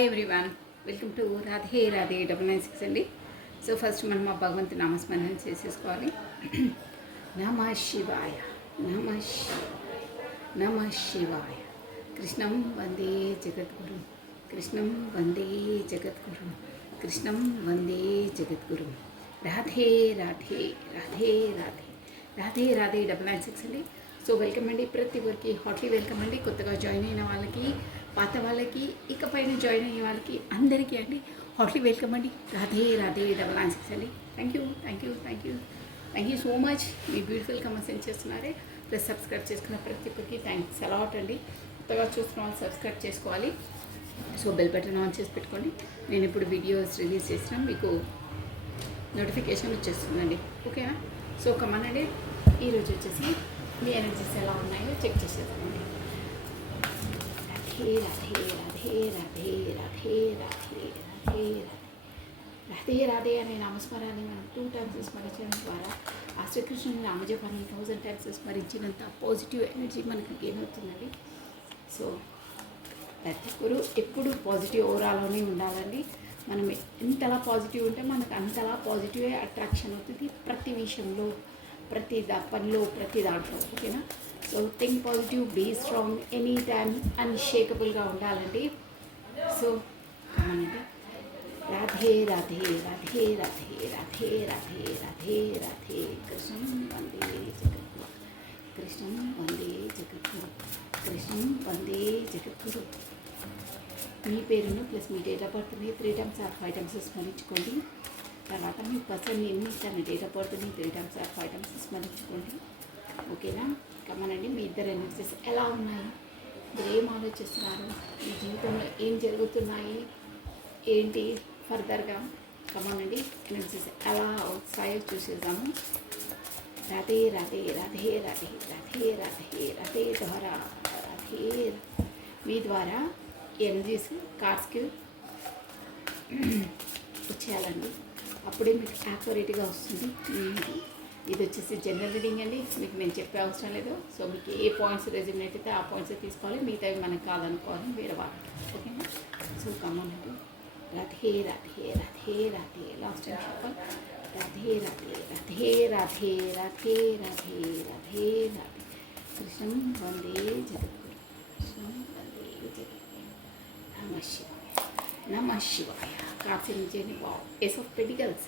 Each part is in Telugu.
Hi everyone, welcome to Radhe Radhe 996 అండి. సో ఫస్ట్ మనం మా భగవంతు నామస్మరణ చేసేసుకోవాలి. నమ శివాయ, నమ నమ శివాయ. కృష్ణం వందే జగద్గురు, కృష్ణం వందే జగద్గురు, కృష్ణం వందే జగద్గురు. రాధే రాధే రాధే రాధే రాధే రాధే 996 అండి. సో వెల్కమ్ అండి, ప్రతి ఒక్కరికి హాట్లీ వెల్కమ్ అండి. కొత్తగా జాయిన్ అయిన వాళ్ళకి, పాత వాళ్ళకి, ఇకపైన జాయిన్ అయ్యే వాళ్ళకి అందరికీ అండి హాట్లీ వెల్కమ్ అండి. రాధే రాధే 996 అండి. Thank you thank you thank you thank you so much. Me beautiful comments send చేస్తున్నారే, ప్లస్ సబ్స్క్రైబ్ చేసుకున్న ప్రతి ఒక్కరికి థ్యాంక్స్ అలాట్ అండి. కొత్తగా చూస్తున్న వాళ్ళు సబ్స్క్రైబ్ చేసుకోవాలి. సో బెల్ బటన్ ఆన్ చేసి పెట్టుకోండి. నేను ఇప్పుడు వీడియోస్ రిలీజ్ చేసినా మీకు నోటిఫికేషన్ వచ్చేస్తుందండి. ఓకేనా? సో కమనండి, ఈరోజు వచ్చేసి మీ ఎనర్జీస్ ఎలా ఉన్నాయో చెక్ చేసేద్దామండి. రాధే రాధే రాధే రాధే రాధే రాధే రాధే రాధే రాధే అనే నామస్మరాన్ని మనం 2 times స్మరించడం ద్వారా ఆ శ్రీకృష్ణుని నామజపాన్ని 1000 times స్మరించినంత పాజిటివ్ ఎనర్జీ మనకు గెయిన్ అవుతుందండి. సో ప్రతి ఒక్కరు ఎప్పుడు పాజిటివ్ ఓవరాల్లోనే ఉండాలండి. మనం ఎంతలా పాజిటివ్ ఉంటే మనకు అంతలా పాజిటివే అట్రాక్షన్ అవుతుంది ప్రతి విషయంలో, ప్రతి పనిలో, ప్రతి దాంట్లో. ఓకేనా? So think positive, be strong, any time అన్షేకబుల్గా ఉండాలండి. సో కామనండి. రాధే రాధే రాధే రాధే రాధే రాధే రాధే రాధే. కృష్ణం వందే జగద్గురు, కృష్ణం వందే జగద్గురు, కృష్ణం వందే జగద్గురు. మీ పేరును ప్లస్ మీ డేట్ ఆఫ్ బర్త్ని 3 times or 5 times స్మరించుకోండి. తర్వాత మీ పర్సన్ నేమ్ని, తన డేట్ ఆఫ్ బర్త్ని 3 times or 5 times స్మరించుకోండి. ఓకేనా? కమనండి, మీ ఇద్దరు ఎనర్జీస్ ఎలా ఉన్నాయి, మీరు ఏం ఆలోచిస్తున్నారు, మీ జీవితంలో ఏం జరుగుతున్నాయి, ఏంటి ఫర్దర్గా. కమనండి, ఎనర్జీస్ ఎలా వస్తాయో చూసేద్దాము. రాధే రాధే రాధే రాధే రాధే రాధే రాధే ద్వారా రాధే. మీ ద్వారా ఎనర్జీస్ కార్డ్స్కి వచ్చేయాలండి, అప్పుడే మీకు యాక్యురేట్గా వస్తుంది. ఇది వచ్చేసి జనరల్ రీడింగ్ అండి, మీకు నేను చెప్పే అవసరం లేదు. సో మీకు ఏ పాయింట్స్ రెజినేట్ అయితే ఆ పాయింట్స్ తీసుకోవాలి, మిగతావి మనకు కాదనుకోవాలి వేరే వాళ్ళకి. ఓకేనా? సో కమనండి. రాధే రాధే రాధే రాధే. లాస్ట్ టైం చెప్పాలి. రాధే రాధే రాధే రాధే రాధే రాధే రాధే రాధే. కృష్ణం వందే జగద్గురు, కృష్ణం వందే జగద్గురు. నమ శివాయ, నమ శివాయ. కాసిని వావ్, ఏస్ ఆఫ్ పెంటికల్స్.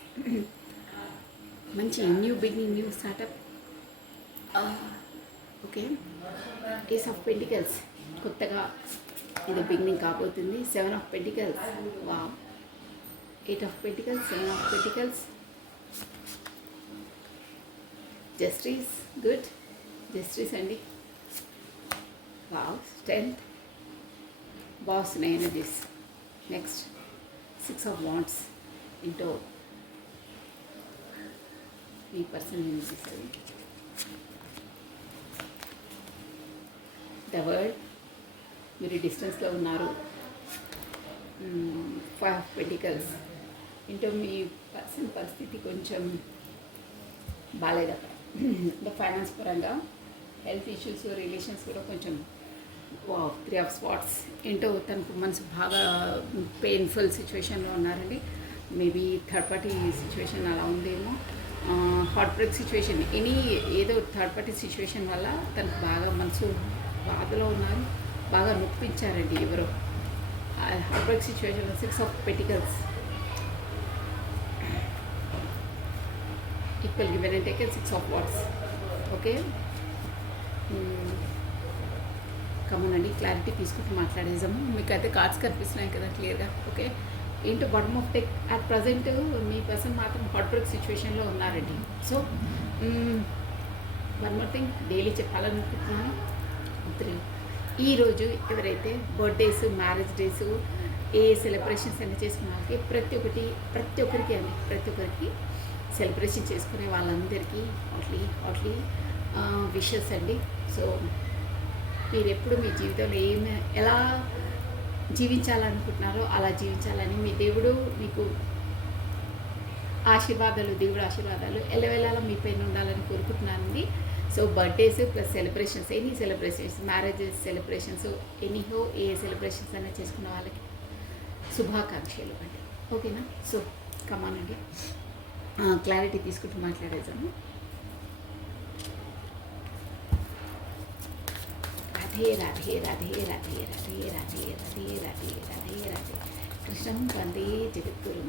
మంచి new beginning, new startup. Okay, ace of pentacles, కొత్తగా ఇది బిగినింగ్ కాబోతుంది. 7 of Pentacles, wow. 8 of Pentacles, 7 of Pentacles. Justice, good justice అండి. Wow, strength, boss energies. Next 6 of Wands into మీ పర్సనల్ ఎనర్జీస్ అది. ద వరల్డ్, మీరు డిస్టెన్స్లో ఉన్నారు. 5 of Pentacles ఇంటో మీ పర్సన్ పరిస్థితి కొంచెం బాగాలేదట. ఫైనాన్స్ పరంగా, హెల్త్ ఇష్యూస్, రిలేషన్స్ కూడా కొంచెం. 3 of Swords ఏంటో తనకు మనసు బాగా పెయిన్ఫుల్ సిచ్యువేషన్లో ఉన్నారండి. మేబీ థర్డ్ పార్టీ సిచ్యువేషన్ అలా ఉందేమో, హార్ట్ బ్రేక్ సిచ్యువేషన్, ఏదో థర్డ్ పార్టీ సిచ్యువేషన్ వల్ల తనకు బాగా మనసు బాధలో ఉన్నారు, బాగా నొప్పించారండి ఎవరో. Heart break situation. 6 of Pentacles equal given and taken. 6 of Wands. Okay, కమనండి, క్లారిటీ తీసుకుంటూ మాట్లాడేసాము. మీకు అయితే కార్డ్స్ కనిపిస్తున్నాయి కదా క్లియర్గా. ఓకే, ఏంటో bottom of deck at present me person మాత్రం హార్ట్ బ్రేక్ సిచ్యువేషన్లో ఉన్నారండి. So one more thing daily చెప్పాలనుకుంటున్నాను. ఈరోజు ఎవరైతే బర్త్డేస్, మ్యారేజ్ డేస్, ఏ సెలబ్రేషన్స్ అన్నీ చేసుకున్న వాళ్ళకి ప్రతి ఒక్కరికి అండి, ప్రతి ఒక్కరికి సెలబ్రేషన్ చేసుకునే వాళ్ళందరికీ హాట్లీ విషెస్ అండి. సో మీరు ఎప్పుడు మీ జీవితంలో ఎలా జీవించాలనుకుంటున్నారో అలా జీవించాలని మీ దేవుడు మీకు దేవుడు ఆశీర్వాదాలు ఎల్లవేళలా మీ పైన ఉండాలని కోరుకుంటున్నానండి. So birthdays plus celebrations, any celebrations, marriages celebrations, anyhow ఏ సెలబ్రేషన్స్ అయినా చేసుకున్న వాళ్ళకి శుభాకాంక్షలు అండి. ఓకేనా? సో కమానండి, క్లారిటీ తీసుకుంటూ మాట్లాడేద్దాము. రాధే రాధే రాధే రాధే రాధే రాధే రాధే రాధే రాధే రాధే. కృష్ణం వందే జగద్గురుం,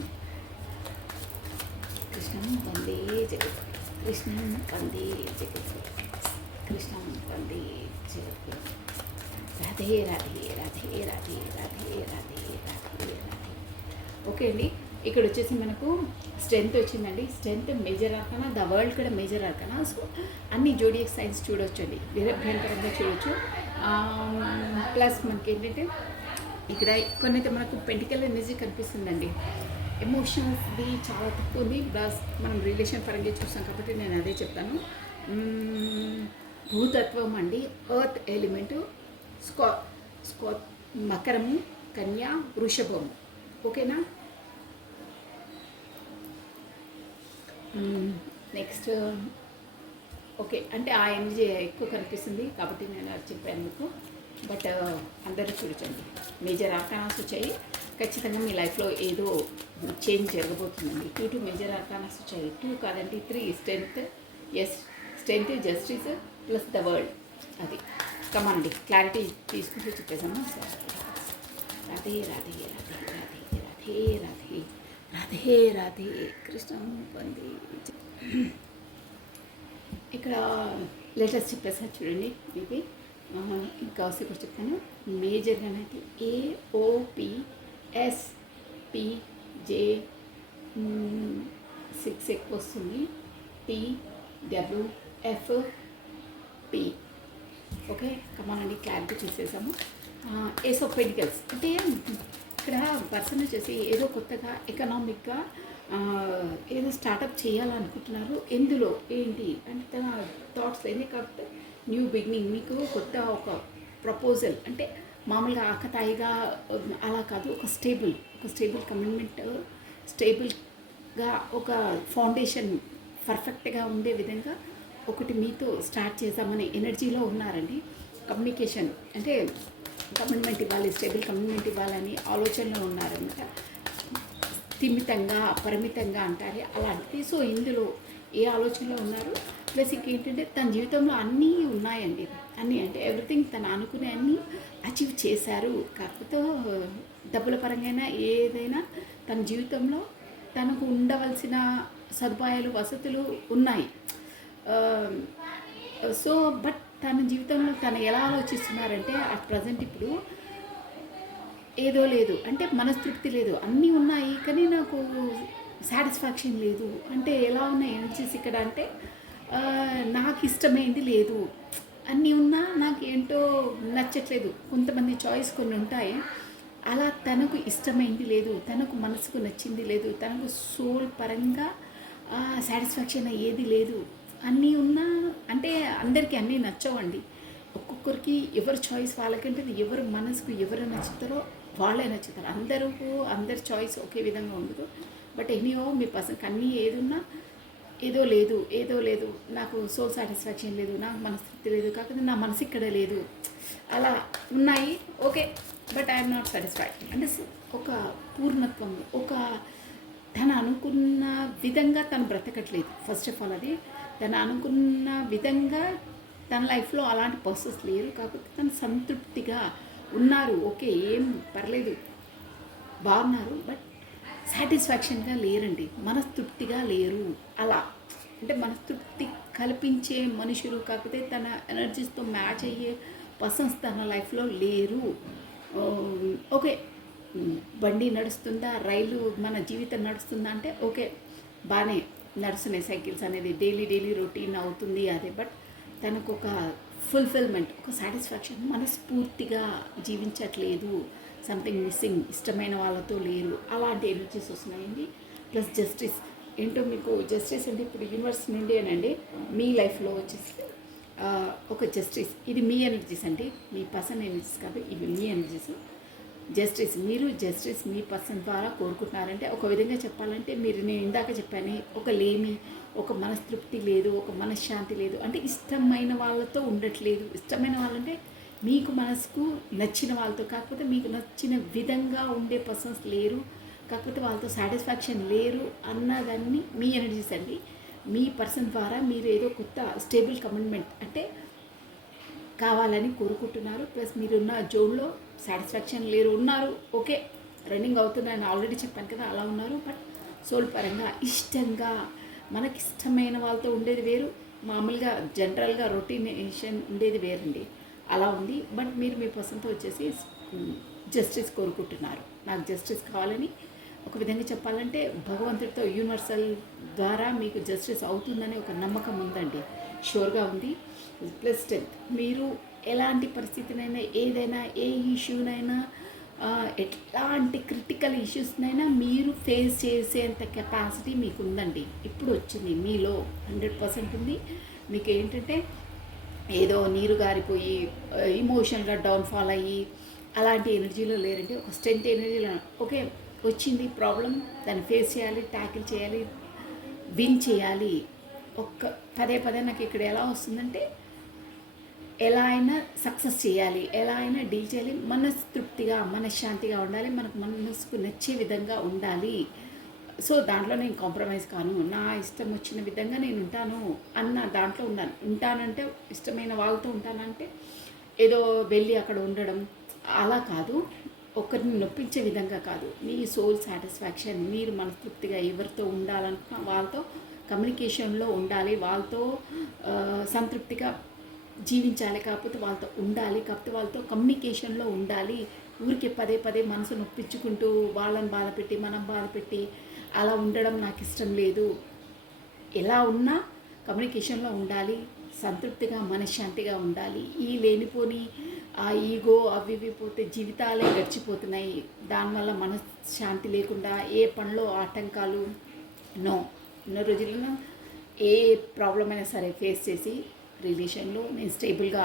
కృష్ణం వందే జగద్గురు, కృష్ణం వందే జగద్గురు, కృష్ణం వందే జగద్గురు. రాధే రాధే రాధే రాధే రాధే రాధే రాధే రాధే. ఓకే అండి, ఇక్కడ వచ్చేసి మనకు స్ట్రెంత్ వచ్చిందండి. స్ట్రెంత్ మేజర్ ఆర్కనా, ద వరల్డ్ కూడా మేజర్ ఆర్కనా. సో అన్ని జోడియక్ సైన్స్ చూడవచ్చు అండి, నిరభ్యంతరంగా చూడవచ్చు. ప్లస్ మనకి ఏంటంటే ఇక్కడ కొన్నైతే మనకు పెంటికల్ ఎనర్జీ కనిపిస్తుందండి. ఎమోషన్స్ది చాలా తక్కువ ఉంది. ప్లస్ మనం రిలేషన్ పరంగా చూస్తాం కాబట్టి నేను అదే చెప్తాను. భూతత్వం అండి, ఎర్త్ ఎలిమెంటు, స్కో మకరము, కన్యా, వృషభము. ఓకేనా? నెక్స్ట్ ఓకే అంటే ఆ ఎనర్జీ ఎక్కువ కనిపిస్తుంది కాబట్టి నేను అది చెప్పాను మీకు. బట్ అందరూ చూడొచ్చండి, మేజర్ ఆర్కానాస్ వచ్చాయి. ఖచ్చితంగా మీ లైఫ్లో ఏదో చేంజ్ జరగబోతుందండి. 2 మేజర్ ఆర్కానాస్ వచ్చాయి. 2 కాదండి 3. Strength, yes strength, justice plus the world. అది కమాండి, క్లారిటీ తీసుకుంటూ చెప్పేసాను. రాధే రాధే రాధే రాధే రాధే రాధే రాధే రాధే. కృష్ణం వందే. ఇక్కడ లెటర్స్ చెప్పేసా చూడండి మీకు. ఇంకా ఇప్పుడు చెప్తాను. మేజర్గానైతే AOPSPJ 6 ఎక్కువ వస్తుంది. TWFP. ఓకే కమానండి, క్లారిటీ చూసేసాము. ఏస్ ఆఫ్ పెంటికల్స్ అంటే ఇక్కడ పర్సన్ వచ్చేసి ఏదో కొత్తగా ఎకనామిక్గా ఏదో స్టార్టప్ చేయాలనుకుంటున్నారు. ఎందులో ఏంటి అంటే తన థాట్స్ ఏంటి కాబట్టి న్యూ బిగినింగ్, మీకు కొత్త ఒక ప్రపోజల్ అంటే మామూలుగా ఆకతాయిగా అలా కాదు, ఒక స్టేబుల్ కమిట్మెంట్, స్టేబుల్గా ఒక ఫౌండేషన్ పర్ఫెక్ట్గా ఉండే విధంగా ఒకటి మీతో స్టార్ట్ చేద్దామనే ఎనర్జీలో ఉన్నారండి. కమ్యూనికేషన్ అంటే కమిట్మెంట్ ఇవ్వాలి, స్టేబుల్ కమిట్మెంట్ ఇవ్వాలని ఆలోచనలో ఉన్నారన్నమాట. స్థిమితంగా పరిమితంగా అంటారు అలాంటిది. సో ఇందులో ఏ ఆలోచనలో ఉన్నారు. ప్లస్ ఇంకేంటంటే తన జీవితంలో అన్నీ ఉన్నాయండి, అన్నీ అంటే ఎవ్రీథింగ్ తను అనుకునే అన్నీ అచీవ్ చేశారు. కాకపోతే డబ్బుల పరంగా ఏదైనా తన జీవితంలో తనకు ఉండవలసిన సదుపాయాలు వసతులు ఉన్నాయి. సో బట్ తన జీవితంలో తను ఎలా ఆలోచిస్తున్నారంటే అట్ ప్రజెంట్ ఇప్పుడు ఏదో లేదు అంటే మనస్తృప్తి లేదు, అన్నీ ఉన్నాయి కానీ నాకు సాటిస్ఫాక్షన్ లేదు. అంటే ఎలా ఉన్నాయి ఎనర్జీస్ ఇక్కడ అంటే నాకు ఇష్టమైంది లేదు, అన్నీ ఉన్నా నాకు ఏంటో నచ్చట్లేదు. కొంతమంది చాయిస్ కొన్ని ఉంటాయి, అలా తనకు ఇష్టమైంది లేదు, తనకు మనసుకు నచ్చింది లేదు, తనకు సోల్ పరంగా సాటిస్ఫాక్షన్ ఏది లేదు. అన్నీ ఉన్నా అంటే అందరికీ అన్నీ నచ్చవండి. ఒక్కొక్కరికి ఎవరి చాయిస్ వాళ్ళకంటే ఎవరు మనసుకు ఎవరు నచ్చుతారో వాళ్ళే నచ్చుతారు. అందరి చాయిస్ ఒకే విధంగా ఉండదు. బట్ ఎనీహో మీ పర్సన్కి అన్నీ ఏదున్నా ఏదో లేదు, నాకు సోల్ సాటిస్ఫాక్షన్ లేదు, నాకు మనస్తృప్తి లేదు, కాకపోతే నా మనసు ఇక్కడ లేదు, అలా ఉన్నాయి. Okay but I'm not satisfied అంటే ఒక పూర్ణత్వం, ఒక తను అనుకున్న విధంగా తను బ్రతకట్లేదు. ఫస్ట్ ఆఫ్ ఆల్ అది తను అనుకున్న విధంగా తన లైఫ్లో అలాంటి పర్సన్స్ లేరు. కాకపోతే తను సంతృప్తిగా ఉన్నారు. ఓకే ఏం పర్లేదు బాగున్నారు, బట్ సాటిస్ఫాక్షన్గా లేరండి, మనస్తృప్తిగా లేరు. అలా అంటే మనస్తృప్తి కల్పించే మనుషులు కాకపోతే తన ఎనర్జీస్తో మ్యాచ్ అయ్యే పర్సన్స్ తన లైఫ్లో లేరు. ఓకే బండి నడుస్తుందా, రైలు మన జీవితం నడుస్తుందా అంటే ఓకే బాగానే నడుస్తున్నాయి, సైకిల్స్ అనేది డైలీ రొటీన్ అవుతుంది అదే. బట్ తనకు ఒక ఫుల్ఫిల్మెంట్, ఒక సాటిస్ఫాక్షన్, మనస్ఫూర్తిగా జీవించట్లేదు, సంథింగ్ మిస్సింగ్, ఇష్టమైన వాళ్ళతో లేరు, అలాంటి ఎనర్జీస్ వస్తున్నాయండి. ప్లస్ జస్టిస్ ఏంటో మీకు జస్టిస్ అంటే ఇప్పుడు యూనివర్స్ నుండి అనండి మీ లైఫ్లో వచ్చేసి ఒక జస్టిస్, ఇది మీ ఎనర్జీస్ అండి, మీ పర్సన్ ఎనర్జీస్ కాదు, ఇవి మీ ఎనర్జీస్. జస్టిస్ మీరు జస్టిస్ మీ పర్సన్ ద్వారా కోరుకుంటున్నారంటే ఒక విధంగా చెప్పాలంటే మీరు నేను ఇందాక చెప్పాను, ఒక లేమి, ఒక మనస్తృప్తి లేదు, ఒక మనశ్శాంతి లేదు, అంటే ఇష్టమైన వాళ్ళతో ఉండట్లేదు. ఇష్టమైన వాళ్ళంటే మీకు మనసుకు నచ్చిన వాళ్ళతో, కాకపోతే మీకు నచ్చిన విధంగా ఉండే పర్సన్స్ లేరు, కాకపోతే వాళ్ళతో సాటిస్ఫాక్షన్ లేరు అన్నదాన్ని మీ ఎనర్జీస్ అండి. మీ పర్సన్ ద్వారా మీరు ఏదో కొత్త స్టేబుల్ కమిట్మెంట్ అంటే కావాలని కోరుకుంటున్నారు. ప్లస్ మీరున్న జోన్లో సాటిస్ఫాక్షన్ లేరు, ఉన్నారు ఓకే రన్నింగ్ అవుతున్నాయని ఆల్రెడీ చెప్పాను కదా, అలా ఉన్నారు. బట్ సోల్ పరంగా ఇష్టంగా మనకిష్టమైన వాళ్ళతో ఉండేది వేరు, మామూలుగా జనరల్గా రొటీనేషన్ ఉండేది వేరండి. అలా ఉంది. బట్ మీరు మీ పర్సన్తో వచ్చేసి జస్టిస్ కోరుకుంటున్నారు. నాకు జస్టిస్ కావాలని ఒక విధంగా చెప్పాలంటే భగవంతుడితో యూనివర్సల్ ద్వారా మీకు జస్టిస్ అవుతుందని ఒక నమ్మకం ఉందండి, షూర్గా ఉంది. ప్లస్ స్ట్రెంత్, మీరు ఎలాంటి పరిస్థితినైనా, ఏదైనా ఏ ఇష్యూనైనా, ఎట్లాంటి క్రిటికల్ ఇష్యూస్నైనా మీరు ఫేస్ చేసేంత కెపాసిటీ మీకు ఉందండి. ఇప్పుడు వచ్చింది మీలో 100% ఉంది. మీకు ఏంటంటే ఏదో నీరు గారిపోయి ఇమోషనల్గా డౌన్ఫాల్ అయ్యి అలాంటి ఎనర్జీలో లేరంటే ఒక స్ట్రెంత్ ఎనర్జీలో ఓకే వచ్చింది ప్రాబ్లం, దాన్ని ఫేస్ చేయాలి, ట్యాకిల్ చేయాలి, విన్ చేయాలి. పదే పదే నాకు ఇక్కడ ఎలా వస్తుందంటే ఎలా అయినా సక్సెస్ చేయాలి, ఎలా అయినా డీల్ చేయాలి, మనస్తృప్తిగా మనశ్శాంతిగా ఉండాలి, మనకు మనసుకు నచ్చే విధంగా ఉండాలి. సో దాంట్లో నేను కాంప్రమైజ్ కాను, నా ఇష్టం వచ్చిన విధంగా నేను ఉంటాను అన్న దాంట్లో ఉంటానంటే ఇష్టమైన వాళ్ళతో ఉంటానంటే ఏదో వెళ్ళి అక్కడ ఉండడం అలా కాదు, ఒకరిని నొప్పించే విధంగా కాదు. మీ సోల్ సాటిస్ఫాక్షన్, మీరు మనస్తృప్తిగా ఎవరితో ఉండాలనుకున్న వాళ్ళతో కమ్యూనికేషన్లో ఉండాలి, వాళ్ళతో సంతృప్తిగా జీవించాలి, కాకపోతే వాళ్ళతో ఉండాలి, కాకపోతే వాళ్ళతో కమ్యూనికేషన్లో ఉండాలి. ఊరికే పదే పదే మనసు నొప్పించుకుంటూ వాళ్ళని బాధ పెట్టి మనం బాధ పెట్టి అలా ఉండడం నాకు ఇష్టం లేదు. ఎలా ఉన్నా కమ్యూనికేషన్లో ఉండాలి, సంతృప్తిగా మనశ్శాంతిగా ఉండాలి. ఈ లేనిపోని ఆ ఈగో అవి ఇవి పోతే జీవితాలే గడిచిపోతున్నాయి. దానివల్ల మనశ్శాంతి లేకుండా ఏ పనిలో ఆటంకాలు నో. ఉన్న రోజుల్లో ఏ ప్రాబ్లం అయినా సరే ఫేస్ చేసి రిలేషన్లో నేను స్టేబుల్గా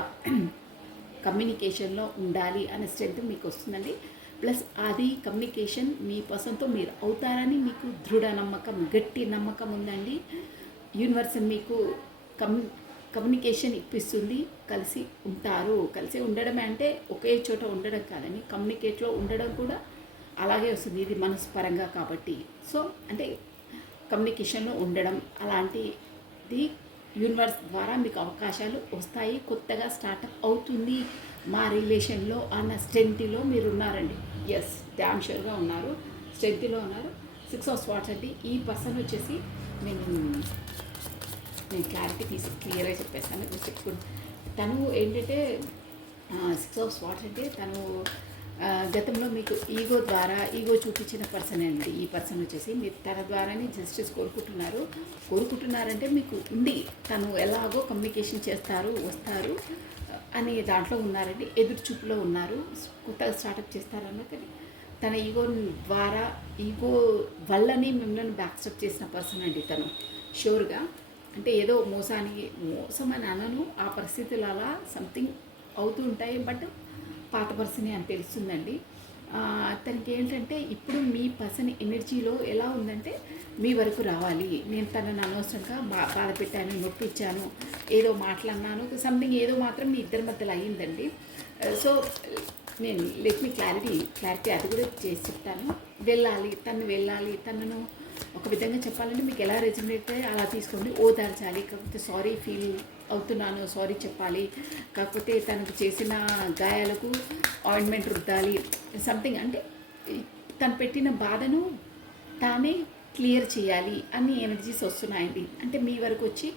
కమ్యూనికేషన్లో ఉండాలి అనే స్ట్రెంత్ మీకు వస్తుందండి. ప్లస్ అది కమ్యూనికేషన్ మీ పర్సన్తో మీరు అవుతారని మీకు దృఢ నమ్మకం, గట్టి నమ్మకం ఉందండి. యూనివర్స్ మీకు కమ్యూనికేషన్ ఇప్పిస్తుంది, కలిసి ఉంటారు. కలిసి ఉండడమే అంటే ఒకే చోట ఉండడం కాదని, కమ్యూనికేట్లో ఉండడం కూడా అలాగే వస్తుంది, ఇది మనస్పరంగా కాబట్టి. సో అంటే కమ్యూనికేషన్లో ఉండడం అలాంటిది యూనివర్స్ ద్వారా మీకు అవకాశాలు వస్తాయి, కొత్తగా స్టార్టప్ అవుతుంది మా రిలేషన్లో అన్న స్ట్రెంత్లో మీరు ఉన్నారండి. ఎస్, డ్యామ్ షూర్గా ఉన్నారు, స్ట్రెంత్లో ఉన్నారు. 6 of Swords అండి. ఈ పర్సన్ వచ్చేసి నేను క్లారిటీ తీసి క్లియర్గా చెప్పేస్తాను. తను ఏంటంటే 6 of Swords అంటే తను గతంలో మీకు ఈగో చూపించిన పర్సన్ అండి. ఈ పర్సన్ వచ్చేసి మీరు తన ద్వారానే జస్టిస్ కోరుకుంటున్నారంటే మీకు ఉంది, తను ఎలాగో కమ్యూనికేషన్ చేస్తారు, వస్తారు అని దాంట్లో ఉన్నారండి. ఎదురు చూపులో ఉన్నారు, కొత్తగా స్టార్టప్ చేస్తారన్న. కానీ తన ఈగో వల్లని మిమ్మల్ని బ్యాక్స్టెప్ చేసిన పర్సన్ అండి తను, షూర్గా. అంటే ఏదో మోసం అని అనను, ఆ పరిస్థితులు అలా సంథింగ్ అవుతూ ఉంటాయి. బట్ పాత పర్సనే అని తెలుస్తుందండి. తనకి ఏంటంటే ఇప్పుడు మీ పర్సన్ ఎనర్జీలో ఎలా ఉందంటే మీ వరకు రావాలి, నేను తనను అనవసరంగా బాధ పెట్టాను, నొప్పించాను, ఏదో మాట్లాడినాను, సంథింగ్ ఏదో మాత్రం మీ ఇద్దరి మధ్యలో అయ్యిందండి. సో నేను లెట్ మీ క్లారిటీ అది కూడా చేసి చెప్తాను. తనను ఒక విధంగా చెప్పాలంటే మీకు ఎలా రెజినేట్ అయ్యి అలా తీసుకోండి, ఓదార్చాలి. కాకపోతే సారీ ఫీల్ అవుతున్నాను, సారీ చెప్పాలి, కాకపోతే తనకు చేసిన గాయాలకు ఆయింట్మెంట్ రుద్దాలి, సంథింగ్ అంటే తను పెట్టిన బాధను తానే క్లియర్ చేయాలి అన్ని ఎనర్జీస్ వస్తున్నాయండి. అంటే మీ వరకు వచ్చి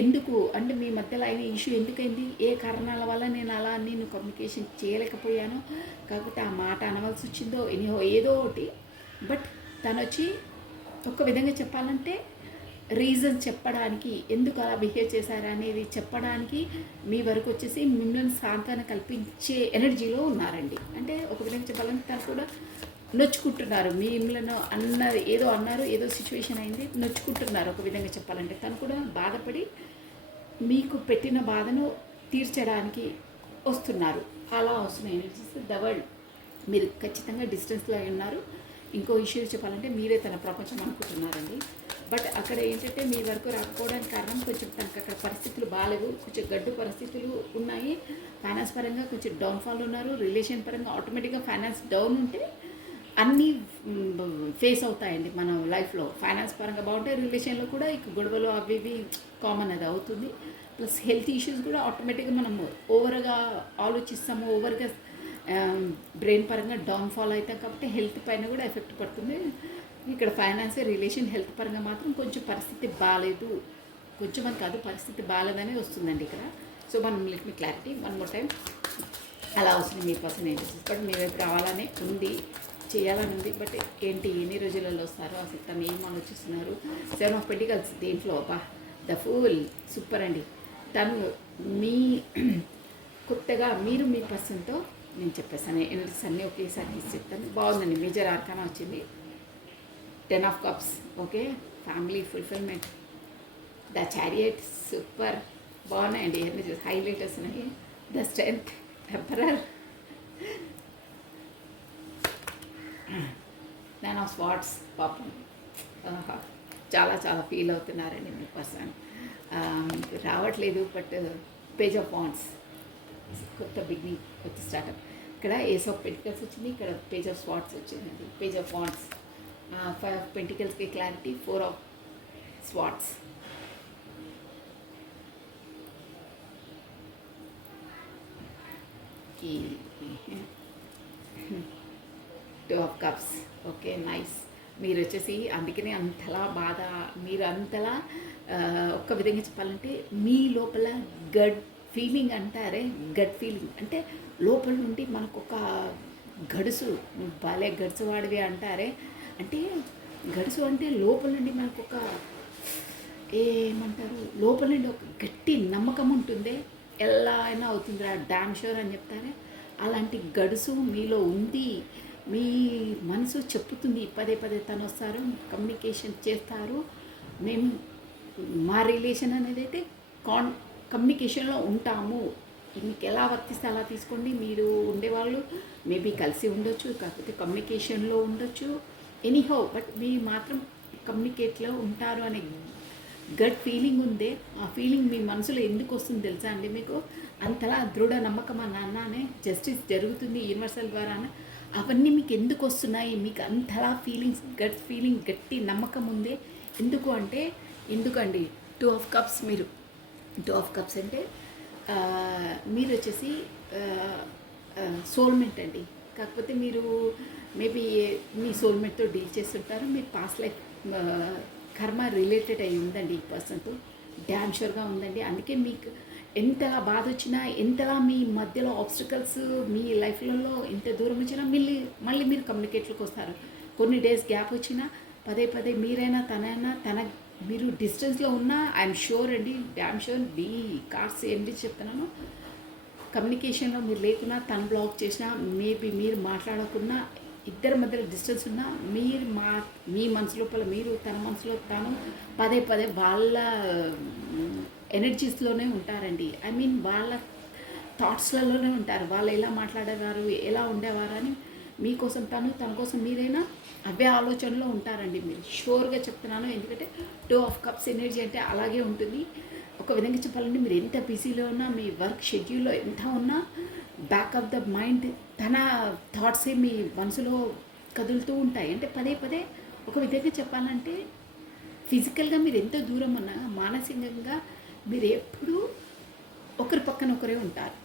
ఎందుకు అంటే మీ మధ్యలో అయిన ఇష్యూ ఎందుకైంది, ఏ కారణాల వల్ల నేను కమ్యూనికేషన్ చేయలేకపోయాను, కాకపోతే ఆ మాట అనవలసి వచ్చిందో ఏదో ఒకటి. బట్ తను వచ్చి ఒక విధంగా చెప్పాలంటే రీజన్ చెప్పడానికి, ఎందుకు అలా బిహేవ్ చేశారు అనేది చెప్పడానికి మీ వరకు వచ్చేసి మిమ్మల్ని సాంత్వన కల్పించే ఎనర్జీలో ఉన్నారండి. అంటే ఒక విధంగా చెప్పాలంటే తను కూడా నొచ్చుకుంటున్నారు, మిమ్మల్ని అన్నారు, ఏదో సిచ్యువేషన్ అయింది, నొచ్చుకుంటున్నారు. ఒక విధంగా చెప్పాలంటే తను కూడా బాధపడి మీకు పెట్టిన బాధను తీర్చడానికి వస్తున్నారు. అలా వస్తున్న ఎనర్జీస్ ద వరల్డ్. మీరు ఖచ్చితంగా డిస్టెన్స్లో ఉన్నారు, ఇంకో ఇష్యూ చెప్పాలంటే మీరే తన ప్రపంచం అనుకుంటున్నారండి. బట్ అక్కడ ఏంటంటే మీ వరకు రాకపోవడానికి కారణం కొంచెం తనకు అక్కడ పరిస్థితులు బాగాలేవు, కొంచెం గడ్డు పరిస్థితులు ఉన్నాయి. ఫైనాన్స్ పరంగా కొంచెం డౌన్ఫాల్ ఉన్నారు. రిలేషన్ పరంగా ఆటోమేటిక్గా ఫైనాన్స్ డౌన్ ఉంటే అన్నీ ఫేస్ అవుతాయండి మన లైఫ్లో. ఫైనాన్స్ పరంగా బాగుంటే రిలేషన్లో కూడా ఇక గొడవలు అవి ఇవి కామన్ అది అవుతుంది. ప్లస్ హెల్త్ ఇష్యూస్ కూడా ఆటోమేటిక్గా మనం ఓవర్గా ఆలోచిస్తాము, ఓవర్గా బ్రెయిన్ పరంగా డౌన్ఫాల్ అవుతాం కాబట్టి హెల్త్ పైన కూడా ఎఫెక్ట్ పడుతుంది. ఇక్కడ ఫైనాన్స్ రిలేషన్ హెల్త్ పరంగా మాత్రం కొంచెం పరిస్థితి బాగాలేదు, కొంచెం అని కాదు పరిస్థితి బాగాలేదని వస్తుందండి ఇక్కడ. సో మనం లిట్ మీ క్లారిటీ వన్ మోర్ టైం అలా వస్తుంది మీ పర్సన్ ఏంటి. బట్ మీ వైపు రావాలని ఉంది, చేయాలని ఉంది. బట్ ఏంటి ఎన్ని రోజులలో వస్తారో అసలు తను ఏం ఆలోచిస్తున్నారు. 7 ఆఫ్ పెంటికల్స్ దేంట్లో అబ్బా ద ఫూల్ సూపర్ అండి. తను మీ కొత్తగా మీరు మీ పర్సన్తో నేను చెప్పేస్తాను ఎనర్జీస్ అన్నీ ఒకేసారి చెప్తాను. బాగుందండి. మేజర్ ఆర్కానా వచ్చింది 10 of cups. Okay, family fulfilment, the chariot super బాగున్నాయండి. ఎనర్జీస్ హైలైట్ వస్తున్నాయి. The strength, emperor, nun of swords. పాపం చాలా చాలా ఫీల్ అవుతున్నారండి మీ పర్సన్. రావట్లేదు బట్ పేజ్ ఆఫ్ వాండ్స్, కొత్త బిగినింగ్, కొత్త స్టార్ట్అప్. ఇక్కడ ఏస్ ఆఫ్ పెంటికల్స్ వచ్చింది, ఇక్కడ పేజ్ ఆఫ్ స్వాట్స్ వచ్చిందండి. పేజ్ ఆఫ్ వాండ్స్, 5 ఆఫ్ పెంటికల్స్కి క్లారిటీ, 4 ఆఫ్ స్వాట్స్. ఈ 2 ఆఫ్ కప్స్. Okay, nice. మీరు వచ్చేసి అందుకనే అంతలా బాధ, మీరు అంతలా ఒక్క విధంగా చెప్పాలంటే మీ లోపల గడ్ ఫీలింగ్ అంటారే, గడ్ ఫీలింగ్ అంటే లోపల నుండి మనకు ఒక గడుసు, భలే గడుసు వాడివి అంటారే. అంటే గడుసు అంటే లోపల నుండి మనకు ఒక ఏమంటారు, లోపల నుండి ఒక గట్టి నమ్మకం ఉంటుంది, ఎలా అయినా అవుతుందిరా డామ్ షూర్ అని చెప్తారే. అలాంటి గడుసు మీలో ఉంది. మీ మనసు చెప్తుంది పదే పదే తను వస్తారు, కమ్యూనికేషన్ చేస్తారు. మేము మా రిలేషన్ అనేది అయితే కమ్యూనికేషన్లో ఉంటాము. మీకు ఎలా వర్తిస్తే అలా తీసుకోండి. మీరు ఉండేవాళ్ళు మేబీ కలిసి ఉండొచ్చు, కాకపోతే కమ్యూనికేషన్లో ఉండొచ్చు, ఎనీహౌ. బట్ మీరు మాత్రం కమ్యూనికేట్లో ఉంటారు అనే గట్ ఫీలింగ్ ఉందే. ఆ ఫీలింగ్ మీ మనసులో ఎందుకు వస్తుంది తెలుసా అండి మీకు? అంతలా దృఢ నమ్మకం అన్నానే, జస్టిస్ జరుగుతుంది యూనివర్సల్ ద్వారా. అవన్నీ మీకు ఎందుకు వస్తున్నాయి? మీకు అంతలా ఫీలింగ్స్, గట్ ఫీలింగ్, గట్టి నమ్మకం ఉందే. ఎందుకు అంటే ఎందుకండి 2 ఆఫ్ కప్స్. మీరు 2 ఆఫ్ కప్స్ అంటే మీరు వచ్చేసి సోల్మేట్ అండి. కాకపోతే మీరు మేబీ మీ సోల్మేట్తో డీల్ చేస్తుంటారు. మీ పాస్ట్ లైఫ్ కర్మ రిలేటెడ్ అయి ఉందండి ఈ పర్సన్తో, డ్యామ్ షూర్గా ఉందండి. అందుకే మీకు ఎంతలా బాధ వచ్చినా, ఎంతలా మీ మధ్యలో ఆబ్స్టికల్స్ మీ లైఫ్లలో ఎంత దూరం వచ్చినా మళ్ళీ మీరు కమ్యూనికేట్లోకి వస్తారు. కొన్ని డేస్ గ్యాప్ వచ్చినా పదే పదే మీరైనా తన మీరు డిస్టెన్స్లో ఉన్నా ఐఎమ్ షూర్ అండి, డ్యామ్ షూర్ బీ కార్డ్స్ ఏంటి చెప్తున్నాను. కమ్యూనికేషన్లో మీరు లేకున్నా, తను బ్లాక్ చేసినా, మేబీ మీరు మాట్లాడకున్నా, ఇద్దరి మధ్యలో డిస్టెన్స్ ఉన్నా, మీ మనసు లోపల మీరు, తన మనసులో తను పదే పదే వాళ్ళ ఎనర్జీస్లోనే ఉంటారండి. ఐ మీన్ వాళ్ళ థాట్స్లలోనే ఉంటారు. వాళ్ళు ఎలా మాట్లాడేవారు, ఎలా ఉండేవారు అని మీకోసం తన కోసం మీరైనా అవే ఆలోచనలో ఉంటారండి. మీరు షూర్గా చెప్తున్నాను. ఎందుకంటే 2 ఆఫ్ కప్స్ ఎనర్జీ అంటే అలాగే ఉంటుంది. ఒక విధంగా చెప్పాలంటే మీరు ఎంత బిజీలో ఉన్నా, మీ వర్క్ షెడ్యూల్లో ఎంత ఉన్నా, బ్యాక్ ఆఫ్ ద మైండ్ తన థాట్సే మీ మనసులో కదులుతూ ఉంటాయి. అంటే పదే పదే ఒక విధంగా చెప్పాలంటే ఫిజికల్గా మీరు ఎంత దూరం ఉన్నా మానసికంగా మీరు ఎప్పుడూ ఒకరి పక్కన ఒకరే ఉంటారు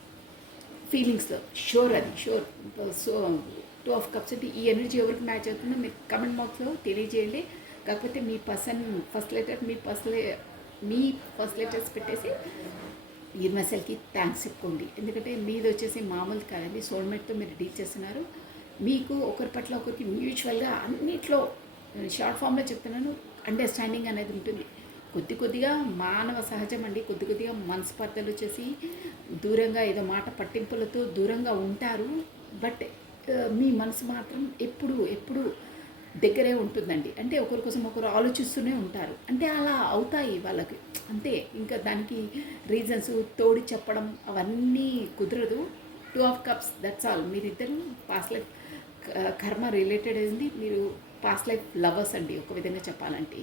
ఫీలింగ్స్లో. షూర్, అది షూర్. సో 2 ఆఫ్ కప్స్ అంటే ఈ ఎనర్జీ ఎవరికి మ్యాచ్ అవుతుందో మీరు కమెంట్ బాక్స్లో తెలియజేయండి. కాకపోతే మీ పర్సన్ ఫస్ట్ లెటర్, మీ ఫస్ట్ లెటర్స్ పెట్టేసి యూనివర్సల్కి థ్యాంక్స్ చెప్పుకోండి. ఎందుకంటే మీది వచ్చేసి మామూలు కాదండి, సోల్మేట్తో మీరు డీల్ చేస్తున్నారు. మీకు ఒకరి పట్ల ఒకరికి మ్యూచువల్గా అన్నిట్లో, షార్ట్ ఫామ్లో చెప్తున్నాను, అండర్స్టాండింగ్ అనేది ఉంటుంది. కొద్దిగా మానవ సహజం అండి. కొద్దిగా మనస్పర్ధలు వచ్చేసి దూరంగా ఏదో మాట పట్టింపులతో దూరంగా ఉంటారు. బట్ మీ మనసు మాత్రం ఎప్పుడు దగ్గరే ఉంటుందండి. అంటే ఒకరి కోసం ఒకరు ఆలోచిస్తూనే ఉంటారు. అంటే అలా అవుతాయి వాళ్ళకి, అంతే. ఇంకా దానికి రీజన్స్ తోడి చెప్పడం అవన్నీ కుదరదు. 2 ఆఫ్ కప్స్, దట్స్ ఆల్. మీరిద్దరు పాస్ట్ లైఫ్ కర్మ రిలేటెడ్ అయింది. మీరు పాస్ట్ లైఫ్ లవర్స్ అండి ఒక విధంగా చెప్పాలంటే.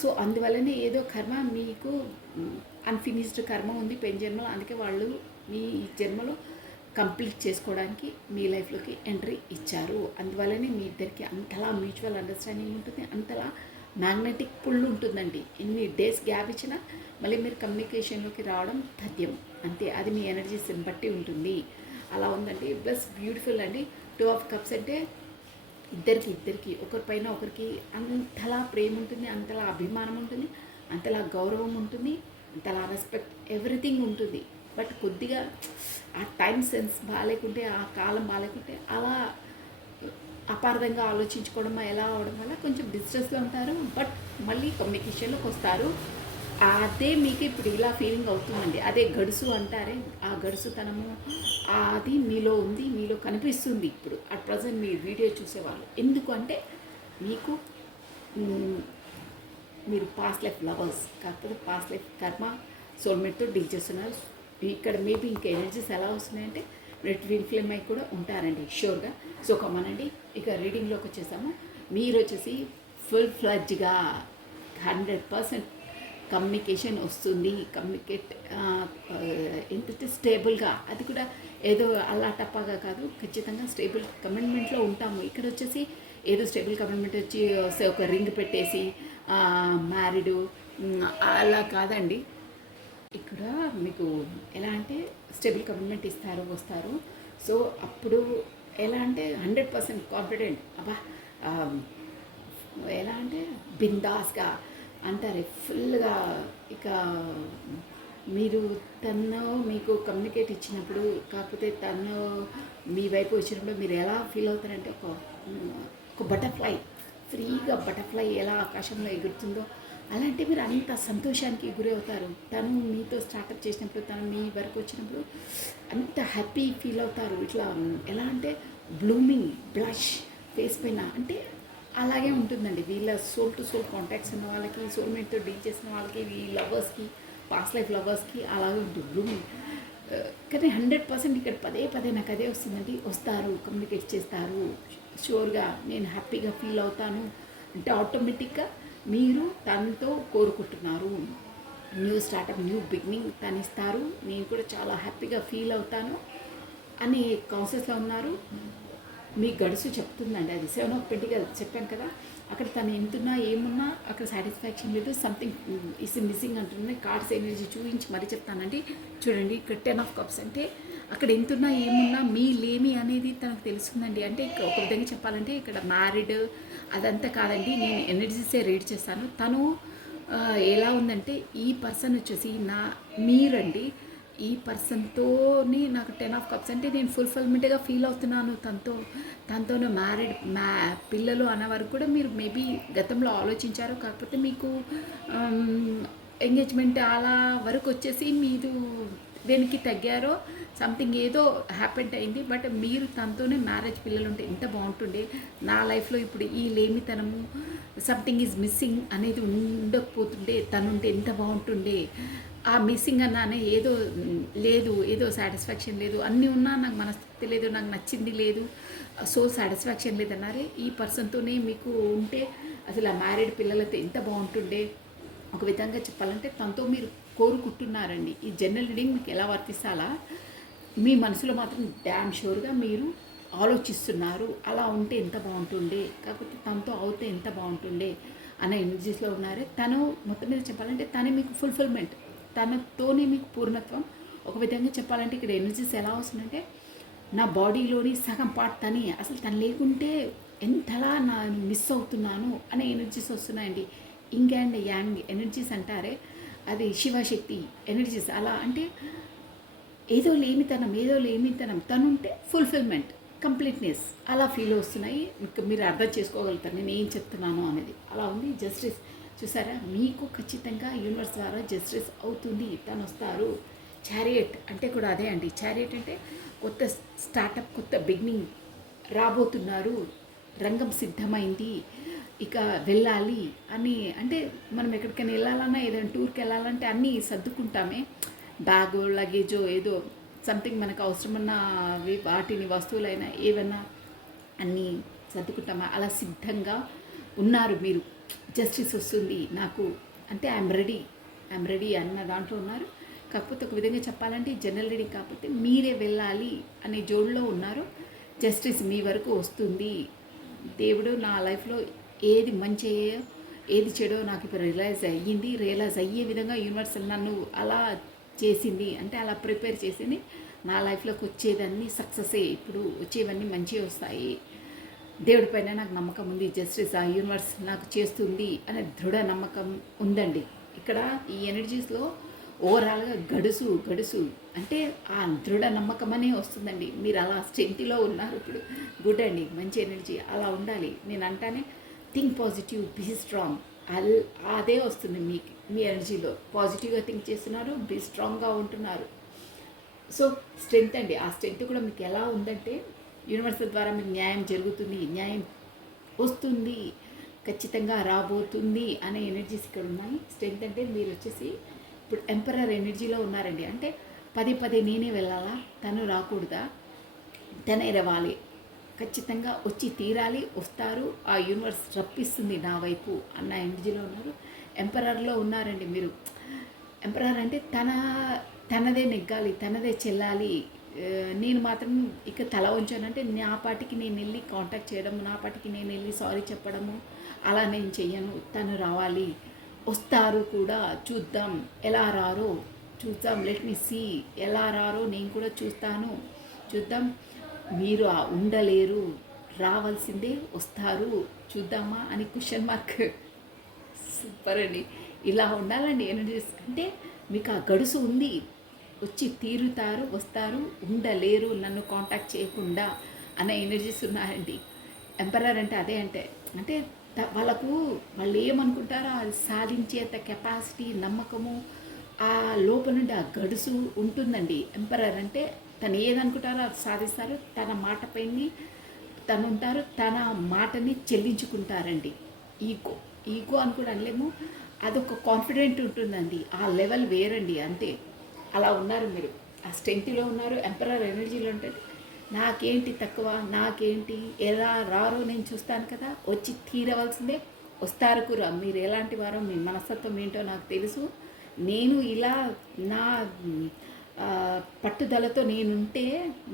సో అందువల్లనే ఏదో కర్మ మీకు అన్ఫినిష్డ్ కర్మ ఉంది పెన్ జన్మలో, అందుకే వాళ్ళు మీ జన్మలో కంప్లీట్ చేసుకోవడానికి మీ లైఫ్లోకి ఎంట్రీ ఇచ్చారు. అందువల్లనే మీ ఇద్దరికి అంతలా మ్యూచువల్ అండర్స్టాండింగ్ ఉంటుంది, అంతలా మ్యాగ్నెటిక్ పుల్ ఉంటుందండి. ఎన్ని డేస్ గ్యాప్ ఇచ్చినా మళ్ళీ మీరు కమ్యూనికేషన్లోకి రావడం తథ్యం అంతే. అది మీ ఎనర్జీస్ని బట్టి ఉంటుంది. అలా ఉందండి. ప్లస్ బ్యూటిఫుల్ అండి. 2 ఆఫ్ కప్స్ అంటే ఇద్దరికి ఒకరిపైన ఒకరికి అంతలా ప్రేమ ఉంటుంది, అంతలా అభిమానం ఉంటుంది, అంతలా గౌరవం ఉంటుంది, అంతలా రెస్పెక్ట్ ఎవ్రీథింగ్ ఉంటుంది. బట్ కొద్దిగా ఆ టైం సెన్స్ బాగాలేకుంటే, ఆ కాలం బాగాలేకుంటే అలా అపార్థంగా ఆలోచించుకోవడం ఎలా అవడం వల్ల కొంచెం డిస్ట్రెస్లో ఉంటారు. బట్ మళ్ళీ కమ్యూనికేషన్లోకి వస్తారు. అదే మీకు ఇప్పుడు ఇలా ఫీలింగ్ అవుతుందండి. అదే గడుసు అంటారే, ఆ గడుసుతనము అది మీలో ఉంది, మీలో కనిపిస్తుంది ఇప్పుడు అట్ ప్రజెంట్ మీ వీడియో చూసేవాళ్ళు. ఎందుకు అంటే మీకు మీరు పాస్ట్ లైఫ్ లవర్స్, కాకపోతే పాస్ట్ లైఫ్ కర్మ సోల్మేట్తో డీల్ చేస్తున్నారు. ఇక్కడ మేబీ ఇంకా ఎనర్జీస్ ఎలా వస్తున్నాయంటే ట్విన్ ఫ్లేమ్ అయి కూడా ఉంటారండి షూర్గా. సో కమనండి, ఇక రీడింగ్లోకి వచ్చేసాము. మీరు వచ్చేసి ఫుల్ ఫ్లడ్జ్గా 100% కమ్యూనికేషన్ వస్తుంది. కమ్యూనికేట్ ఏంటంటే స్టేబుల్గా, అది కూడా ఏదో అలా టప్పాగా కాదు, ఖచ్చితంగా స్టేబుల్ కమిట్మెంట్లో ఉంటాము. ఇక్కడ వచ్చేసి ఏదో స్టేబుల్ కమిట్మెంట్ వచ్చి ఒక రింగ్ పెట్టేసి మ్యారీడు అలా కాదండి. ఇక్కడ మీకు ఎలా అంటే స్టేబుల్ కమిట్మెంట్ ఇస్తారు, వస్తారు. సో అప్పుడు ఎలా అంటే 100% కాన్ఫిడెంట్, అబ్బా ఎలా అంటే బిందాస్గా అంటారే ఫుల్గా. ఇక మీరు తను మీకు కమ్యూనికేట్ ఇచ్చినప్పుడు, కాకపోతే తను మీ వైపు వచ్చినప్పుడు మీరు ఎలా ఫీల్ అవుతారంటే ఒక బటర్ఫ్లై, ఫ్రీగా బటర్ఫ్లై ఎలా ఆకాశంలో ఎగురుతుందో అలాంటి మీరు అంత సంతోషానికి గురి అవుతారు. తను మీతో స్టార్టప్ చేసినప్పుడు, తను మీ వరకు వచ్చినప్పుడు అంత హ్యాపీ ఫీల్ అవుతారు. ఇట్లా ఎలా అంటే బ్లూమింగ్ బ్లష్ ఫేస్ పైన, అంటే అలాగే ఉంటుందండి. వీళ్ళ సోల్ టు సోల్ కాంటాక్ట్స్ ఉన్న వాళ్ళకి, సోల్మేట్తో డీల్ చేసిన వాళ్ళకి, ఈ లవర్స్కి, పాస్ట్ లైఫ్ లవర్స్కి అలాగే ఉంటుంది బ్లూమింగ్. కానీ 100% ఇక్కడ పదే నాకు అదే వస్తుందండి. వస్తారు, కమ్యూనికేట్ చేస్తారు, షూర్గా నేను హ్యాపీగా ఫీల్ అవుతాను అంటే ఆటోమేటిక్గా మీరు తనతో కోరుకుంటున్నారు. న్యూ స్టార్టప్, న్యూ బిగినింగ్ తను ఇస్తారు, నేను కూడా చాలా హ్యాపీగా ఫీల్ అవుతాను అని కాన్షియస్లో ఉన్నారు. మీ గడుసు చెప్తుందండి. అది 7 ఆఫ్ పెంటికల్స్ చెప్పాను కదా, అక్కడ తను ఎంతున్నా ఏమున్నా అక్కడ సాటిస్ఫాక్షన్ లేదు, సంథింగ్ ఇస్ మిస్సింగ్ అంటున్నాయి. కార్డ్స్ ఎనర్జీ చూపించి మరీ చెప్తానండి. చూడండి, ఇక్కడ 10 ఆఫ్ కప్స్ అంటే అక్కడ ఎంతున్నా ఏమున్నా మీ లేమి అనేది తనకు తెలుస్తుందండి. అంటే ఒక విధంగా చెప్పాలంటే ఇక్కడ మ్యారీడ్ అదంతా కాదండి, నేను ఎనర్జీసే రీడ్ చేస్తాను. తను ఎలా ఉందంటే ఈ పర్సన్ వచ్చేసి మీరండి, ఈ పర్సన్తోని నాకు 10 ఆఫ్ కప్స్ అంటే నేను ఫుల్ఫిల్మెంట్గా ఫీల్ అవుతున్నాను. తనతోనే మ్యారీడ్ పిల్లలు అన్న వరకు కూడా మీరు మేబీ గతంలో ఆలోచించారు. కాకపోతే మీకు ఎంగేజ్మెంట్ అలా వరకు వచ్చేసి మీరు దేనికి తగ్గారో, సంథింగ్ ఏదో హ్యాపెంట్ అయింది. బట్ మీరు తనతోనే మ్యారేజ్ పిల్లలు ఉంటే ఎంత బాగుంటుండే. నా లైఫ్లో ఇప్పుడు ఈ లేమితనము, సంథింగ్ ఈజ్ మిస్సింగ్ అనేది ఉండకపోతుండే, తనుంటే ఎంత బాగుంటుండే. ఆ మిస్సింగ్ అన్నానే ఏదో లేదు, ఏదో సాటిస్ఫాక్షన్ లేదు, అన్నీ ఉన్నా నాకు మనస్థితి లేదు, నాకు నచ్చింది లేదు, సో సాటిస్ఫాక్షన్ లేదన్నారే. ఈ పర్సన్తోనే మీకు ఉంటే అసలు ఆ మ్యారీడ్ పిల్లలతో ఎంత బాగుంటుండే. ఒక విధంగా చెప్పాలంటే తనతో మీరు కోరుకుంటున్నారండి. ఈ జనరల్ రీడింగ్ మీకు ఎలా వర్తిస్తాలా, మీ మనసులో మాత్రం డ్యామ్ షూర్గా మీరు ఆలోచిస్తున్నారు. అలా ఉంటే ఎంత బాగుంటుండే, కాకపోతే తనతో అవుతే ఎంత బాగుంటుండే అనే ఎనర్జీస్లో ఉన్నారే. తను మొత్తం మీద చెప్పాలంటే తనే మీకు ఫుల్ఫిల్మెంట్, తనతోనే మీకు పూర్ణత్వం. ఒక విధంగా చెప్పాలంటే ఇక్కడ ఎనర్జీస్ ఎలా వస్తుందంటే నా బాడీలోని సగం పార్ట్ తనే, అసలు తను లేకుంటే ఎంతలా నా మిస్ అవుతున్నాను అనే ఎనర్జీస్ వస్తున్నాయండి. ఇంగ్ అండ్ యాంగ్ ఎనర్జీస్ అంటారే, అది శివశక్తి ఎనర్జీస్. అలా అంటే ఏదో లేమితనం తనుంటే ఫుల్ఫిల్మెంట్, కంప్లీట్నెస్ అలా ఫీల్ వస్తున్నాయి. ఇంకా మీరు అర్థం చేసుకోగలుగుతారు నేను ఏం చెప్తున్నాను అనేది. అలా ఉంది. జస్టిస్ చూసారా, మీకు ఖచ్చితంగా యూనివర్స్ ద్వారా జస్టిస్ అవుతుంది. తను వస్తారు. చారియట్ అంటే కూడా అదే అండి. చారియట్ అంటే కొత్త స్టార్టప్, కొత్త బిగినింగ్ రాబోతున్నారు, రంగం సిద్ధమైంది, ఇక వెళ్ళాలి అని. అంటే మనం ఎక్కడికైనా వెళ్ళాలన్నా, ఏదైనా టూర్కి వెళ్ళాలంటే అన్నీ సర్దుకుంటామే, బ్యాగు లగేజో ఏదో సంథింగ్ మనకు అవసరమన్న వాటిని వస్తువులైనా ఏవైనా అన్నీ సర్దుకుంటామా అలా సిద్ధంగా ఉన్నారు మీరు. జస్టిస్ వస్తుంది నాకు అంటే ఐఎమ్ రెడీ అన్న దాంట్లో ఉన్నారు. కాకపోతే ఒక విధంగా చెప్పాలంటే జనరల్ రెడీ కాకపోతే మీరే వెళ్ళాలి అనే జోడ్లో ఉన్నారు. జస్టిస్ మీ వరకు వస్తుంది. దేవుడు నా లైఫ్లో ఏది మంచి ఏది చెడో నాకు ఇప్పుడు రియలైజ్ అయ్యే విధంగా యూనివర్స్ నన్ను అలా చేసింది, అంటే అలా ప్రిపేర్ చేసింది. నా లైఫ్లోకి వచ్చేదన్నీ సక్సెసే, ఇప్పుడు వచ్చేవన్నీ మంచిగా వస్తాయి. దేవుడి పైన నాకు నమ్మకం ఉంది. జస్టిస్ ఆ యూనివర్స్ నాకు చేస్తుంది అనే దృఢ నమ్మకం ఉందండి. ఇక్కడ ఈ ఎనర్జీస్లో ఓవరాల్గా గడుసు అంటే ఆ దృఢ నమ్మకం అనే వస్తుందండి. మీరు అలా స్ట్రెంగ్త్లో ఉన్నారు ఇప్పుడు. గుడ్ అండి, మంచి ఎనర్జీ అలా ఉండాలి. నేను అంటానే థింక్ పాజిటివ్, బీ స్ట్రాంగ్, అదే వస్తుంది మీకు. మీ ఎనర్జీలో పాజిటివ్గా థింక్ చేస్తున్నారు, బీ స్ట్రాంగ్గా ఉంటున్నారు. సో స్ట్రెంగ్త్ అండి. ఆ స్ట్రెంగ్త్ కూడా మీకు ఎలా ఉందంటే యూనివర్సల్ ద్వారా మీకు న్యాయం జరుగుతుంది, న్యాయం వస్తుంది, ఖచ్చితంగా రాబోతుంది అనే ఎనర్జీస్ ఇక్కడ ఉన్నాయి. స్ట్రెంగ్త్ అంటే మీరు వచ్చేసి ఇప్పుడు ఎంపరర్ ఎనర్జీలో ఉన్నారండి. అంటే పదే నేనే వెళ్ళాలా, తను రాకూడదా, తనే రవాలి, ఖచ్చితంగా వచ్చి తీరాలి, వస్తారు, ఆ యూనివర్స్ రప్పిస్తుంది నా వైపు అన్న ఎనర్జీలో ఉన్నారు. ఎంపరర్లో ఉన్నారండి మీరు. ఎంపరర్ అంటే తనదే నెగ్గాలి, తనదే చెల్లాలి. నేను మాత్రం ఇక తల ఉంచానంటే నా పాటికి నేను వెళ్ళి కాంటాక్ట్ చేయడము, నా పాటికి నేను వెళ్ళి సారీ చెప్పడము అలా నేను చెయ్యను. తను రావాలి, వస్తారు కూడా, చూద్దాం ఎలా రారో చూద్దాం. లెట్ మీ సీ, ఎలా రారో నేను కూడా చూద్దాం. మీరు ఉండలేరు, రావాల్సిందే, వస్తారు, చూద్దామా అని క్వశ్చన్ మార్క్. సూపర్ అండి. ఇలా ఉండాలండి ఎనర్జీస్. అంటే మీకు ఆ గడుసు ఉంది, వచ్చి తీరుతారు, వస్తారు, ఉండలేరు నన్ను కాంటాక్ట్ చేయకుండా అనే ఎనర్జీస్ ఉన్నాయండి. ఎంపరర్ అంటే అదే అంటే వాళ్ళు ఏమనుకుంటారో అది సాధించేంత కెపాసిటీ, నమ్మకము ఆ లోపల నుండి ఆ గడుసు ఉంటుందండి. ఎంపరర్ అంటే తను ఏదనుకుంటారో అది సాధిస్తారు, తన మాటపైని తను ఉంటారు, తన మాటని చెల్లించుకుంటారండి. ఈగో అని కూడా అనలేము, అదొక కాన్ఫిడెంట్ ఉంటుందండి. ఆ లెవెల్ వేరండి. అంతే అలా ఉన్నారు మీరు. ఆ స్ట్రెంగ్త్లో ఉన్నారు. ఎంపరర్ ఎనర్జీలో ఉంటుంది. నాకేంటి తక్కువ, నాకేంటి, ఎలా రారో నేను చూస్తాను కదా, వచ్చి తీరవలసిందే, వస్తారు కూడా. మీరు ఎలాంటి వారో, మీ మనస్తత్వం ఏంటో నాకు తెలుసు. నేను ఇలా నా పట్టుదలతో నేనుంటే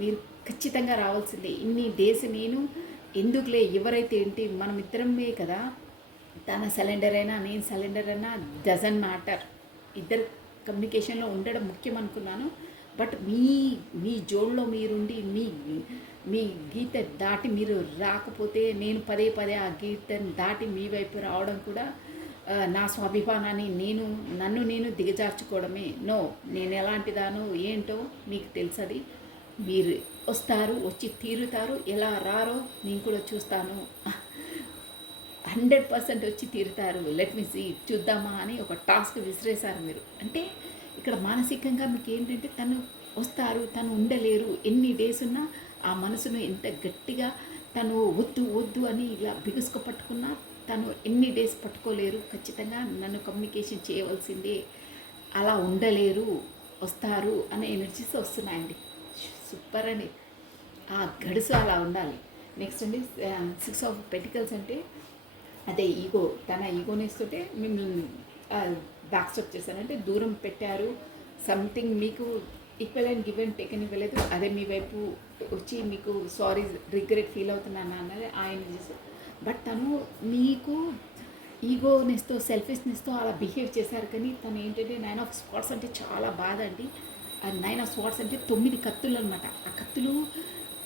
మీరు ఖచ్చితంగా రావాల్సిందే. ఇన్ని డేస్ నేను ఎందుకులే, ఎవరైతే ఏంటి, మనం ఇద్దరమే కదా, తన సిలిండర్ అయినా నేను సిలిండర్ అయినా డజంట్ మ్యాటర్. ఇద్దరు కమ్యూనికేషన్లో ఉండడం ముఖ్యం అనుకున్నాను. బట్ మీ జోడ్లో మీరుండి మీ గీత దాటి మీరు రాకపోతే, నేను పదే ఆ గీతను దాటి మీ వైపు రావడం కూడా నా స్వాభిమానాన్ని నన్ను నేను దిగజార్చుకోవడమే. నేను ఎలాంటిదానో ఏంటో మీకు తెలుసది. మీరు వస్తారు, వచ్చి తీరుతారు, ఎలా రారో నేను కూడా చూస్తాను. 100% వచ్చి తీరుతారు. లెట్ మీ సీ, చూద్దామా అని ఒక టాస్క్ విసిరేశారు మీరు. అంటే ఇక్కడ మానసికంగా మీకు ఏంటంటే తను వస్తారు, తను ఉండలేరు. ఎన్ని డేస్ ఉన్నా ఆ మనసును ఎంత గట్టిగా తను వద్దు అని ఇలా బిగుసుకు పట్టుకున్నా తను ఎన్ని డేస్ పట్టుకోలేరు. ఖచ్చితంగా నన్ను కమ్యూనికేషన్ చేయవలసిందే, అలా ఉండలేరు, వస్తారు అనే ఎనర్జీస్ వస్తున్నాయండి. సూపర్ అండి. ఆ గడుసు అలా ఉండాలి. నెక్స్ట్ అండి 6 ఆఫ్ పెంటికల్స్ అంటే అదే ఈగో. తన ఈగోనేస్తుంటే మిమ్మల్ని బ్యాక్ స్టెప్ చేశారంటే దూరం పెట్టారు. సంథింగ్ మీకు equal and give and take అని ఇవ్వలేదు. అదే మీ వైపు వచ్చి మీకు సారీ, రిగ్రెట్ ఫీల్ అవుతున్నాను అన్నది ఆ ఎనర్జీస్. బట్ తను మీకు ఈగోనెస్తో, సెల్ఫిష్నెస్తో అలా బిహేవ్ చేశారు. కానీ తను ఏంటంటే 9 ఆఫ్ స్వార్డ్స్ అంటే చాలా బాధ అండి. ఆ 9 ఆఫ్ స్వార్డ్స్ అంటే 9 కత్తులు అనమాట. ఆ కత్తులు